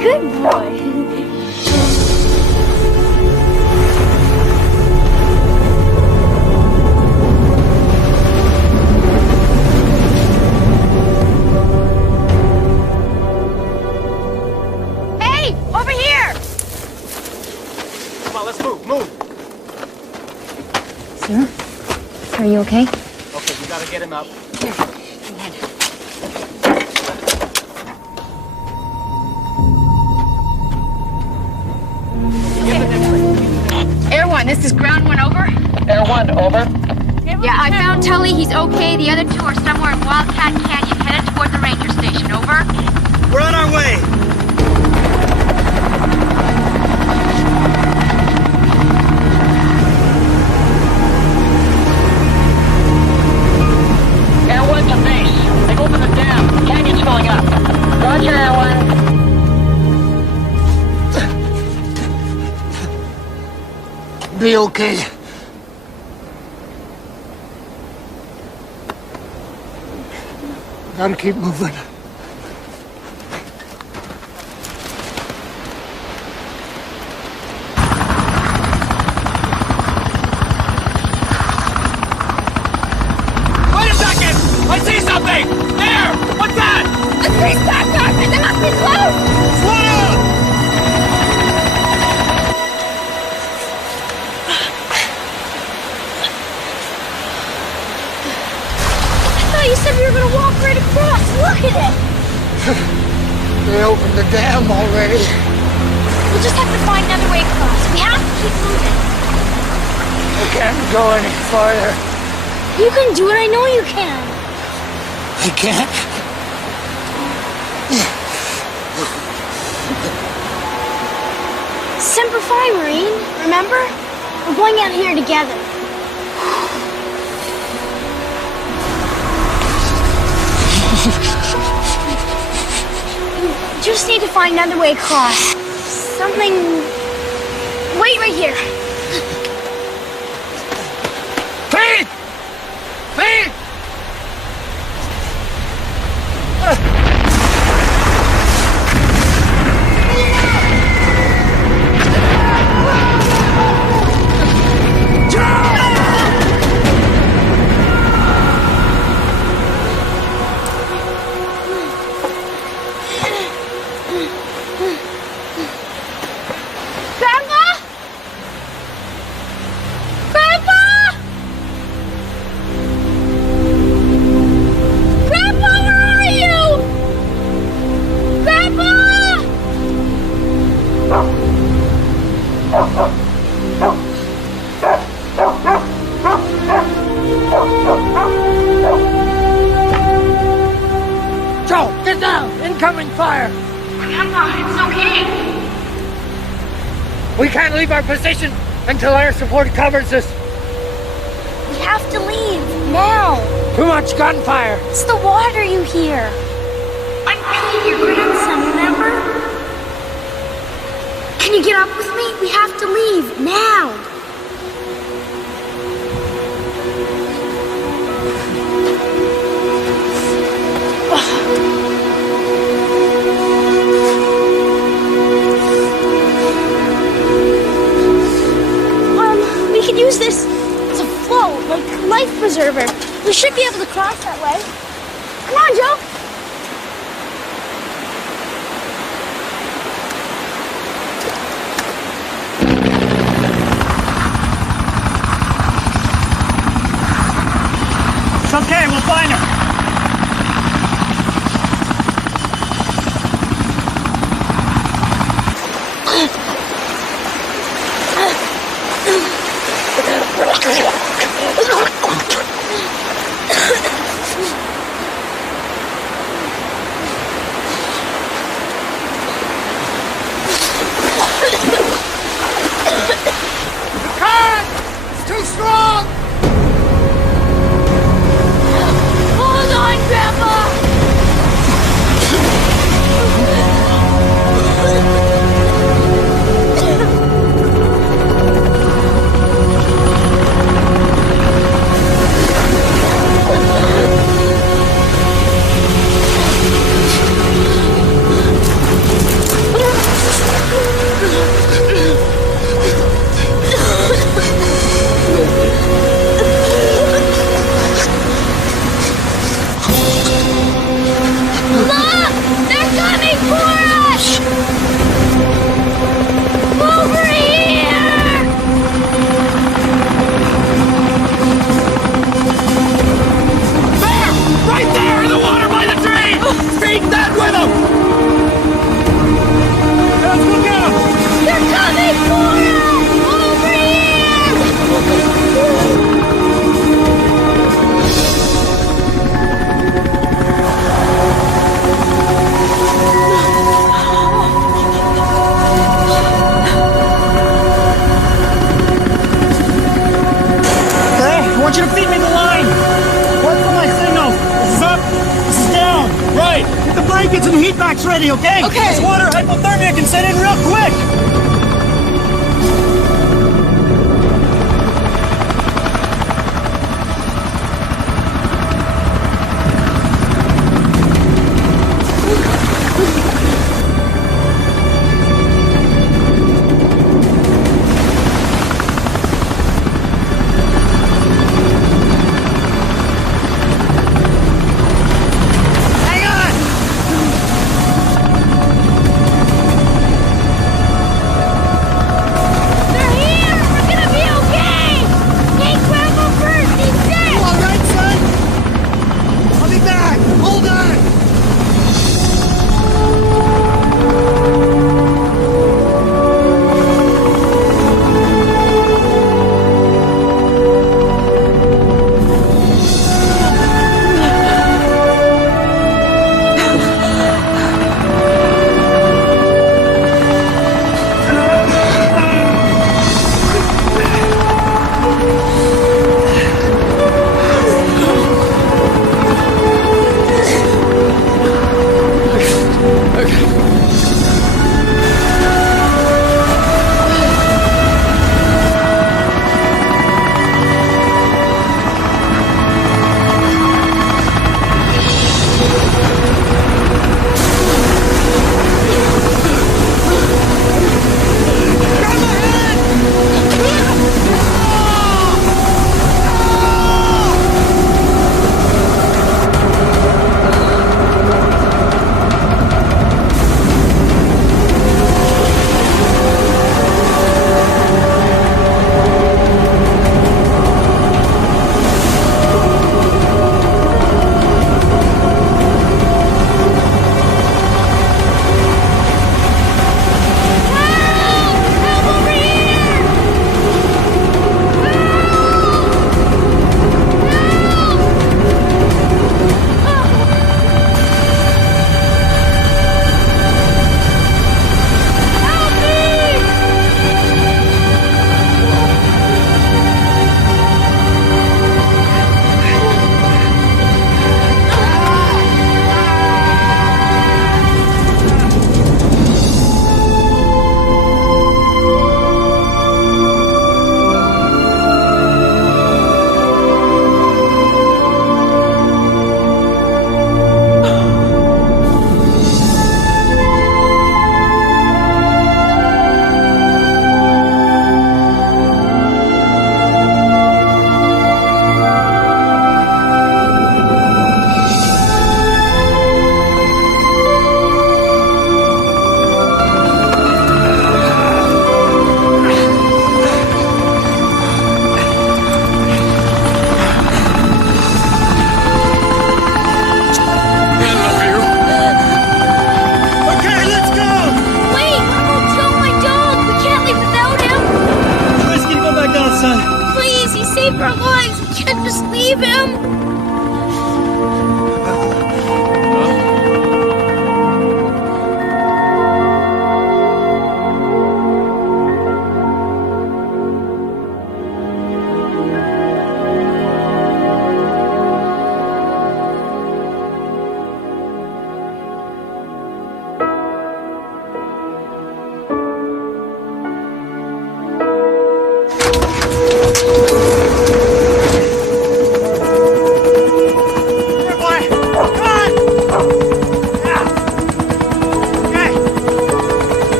Good boy. Hey, over here! Come on, let's move. Sir? Are you okay? Okay, we gotta get him out. Here, go ahead. Air 1, this is ground 1, over. Air 1, over. Yeah, I found Tully. He's okay. The other 2 are somewhere in Wildcat Canyon, headed toward the ranger station. Over. We're on our way. Air 1 to base. They've opened the dam. Canyon's filling up. Roger, Air 1. Be okay. Gotta keep moving. Wait a second! I see something! There! What's that? A 3-star carpet! They must be close! Slow down! I thought you said we were gonna walk right across. Look at it. They opened the dam already. We'll just have to find another way across. We have to keep moving. I can't go any farther. You can do it. I know you can. I can't. Semper Fi, Marine. Remember? We're going out here together. You just need to find another way across. Something... Wait right here. Pete! Pete! Grandpa? Grandpa? Joe, get down! Incoming fire! Grandpa, it's okay. We can't leave our position until air support covers us. We have to leave, now. Too much gunfire. It's the water you hear. I'm Pete, your grandson, remember? Can you get up with me? We have to leave, now. We could use this as a float, like a life preserver. We should be able to cross that way. Come on, Joe. It's okay, we'll find her. Too strong! Hold on, Grandpa! Get some heat packs ready, okay? Okay. This water hypothermia can set in real quick.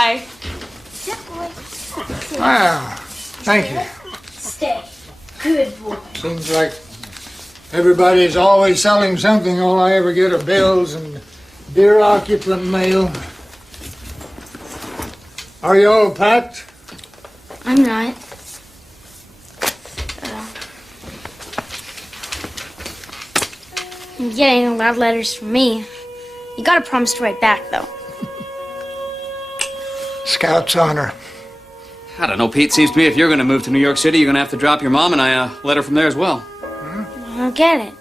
Bye. Wow, thank you. Stay. Good boy. Seems like everybody's always selling something. All I ever get are bills and dear occupant mail. Are you all packed? I'm not. I'm getting a lot of letters from me. You gotta promise to write back, though. Scout's honor. I don't know, Pete. Seems to me if you're going to move to New York City, you're going to have to drop your mom and I a letter from there as well. I don't get it.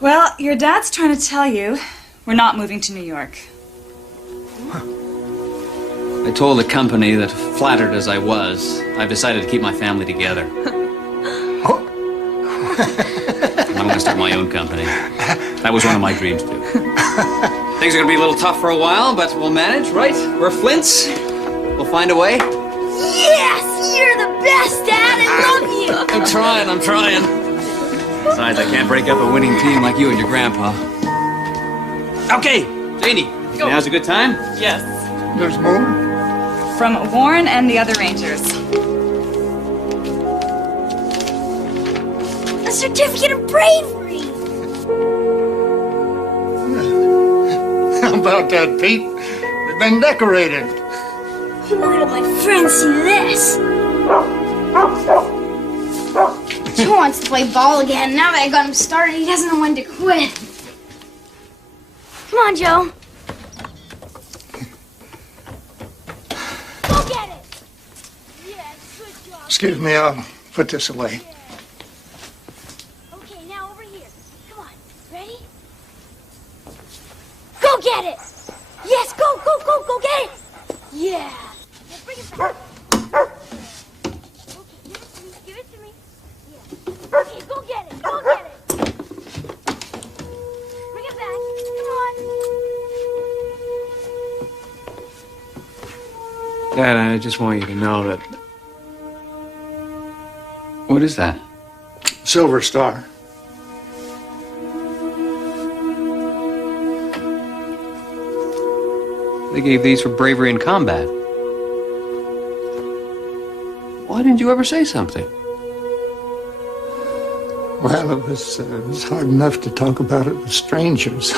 Well, your dad's trying to tell you we're not moving to New York. I told the company that, flattered as I was, I've decided to keep my family together. I'm going to start my own company. That was one of my dreams, too. Things are going to be a little tough for a while, but we'll manage, right? We're Flints. We'll find a way. Yes! You're the best, Dad! I love you! I'm trying. Besides, I can't break up a winning team like you and your grandpa. Okay, Janie, now's a good time? Yes. There's more? From Warren and the other Rangers. A certificate of bravery! How about that, Pete? We've been decorated. Wait till my friends see this. He wants to play ball again. Now that I got him started, he doesn't know when to quit. Come on, Joe. Go get it! Yes, good job. Excuse me, I'll put this away. Okay, now over here. Come on. Ready? Go get it! Yes, go get it! Yeah. Now bring it back. Okay, give it to me. Yeah. Okay, go get it. Bring it back. Come on. Dad, I just want you to know that... What is that? Silver Star. They gave these for bravery in combat. Why didn't you ever say something? Well, it was hard enough to talk about it with strangers.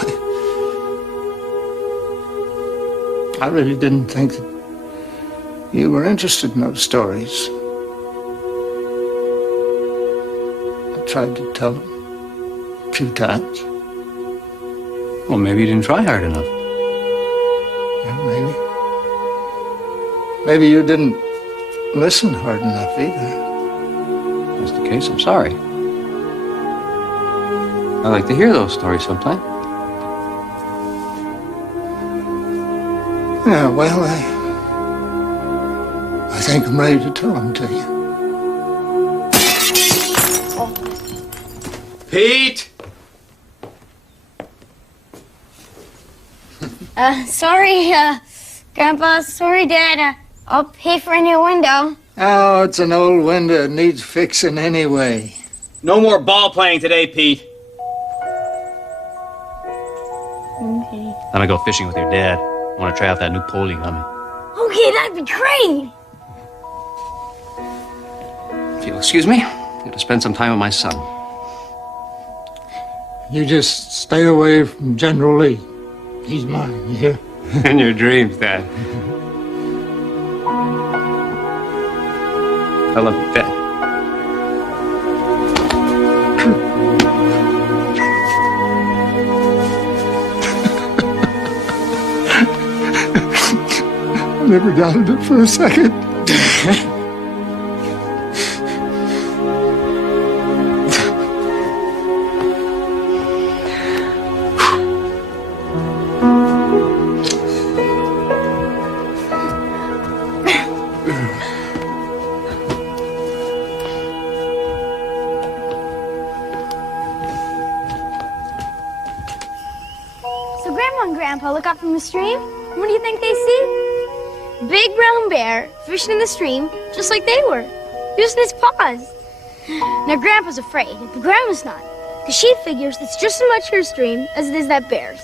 I really didn't think that you were interested in those stories. I tried to tell them a few times. Well, maybe you didn't try hard enough. Yeah, maybe. Maybe you didn't listen hard enough either. If that's the case, I'm sorry. I like to hear those stories sometime. Yeah, well, I think I'm ready to tell them to you. Pete! Sorry, Grandpa. Sorry, Dad. I'll pay for a new window. Oh, it's an old window. It needs fixing anyway. No more ball playing today, Pete. Okay. I'm gonna go fishing with your dad. I want to try out that new pole you got me. Okay, that'd be great. If you'll excuse me, I'm going to spend some time with my son. You just stay away from General Lee. He's mine, you hear? In your dreams, Dad. I love you, Dad. I never doubted it for a second. So Grandma and Grandpa look up from the stream. What do you think they see? Big brown bear fishing in the stream, just like they were, using his paws. Now Grandpa's afraid, but Grandma's not, because she figures it's just as much her stream as it is that bear's.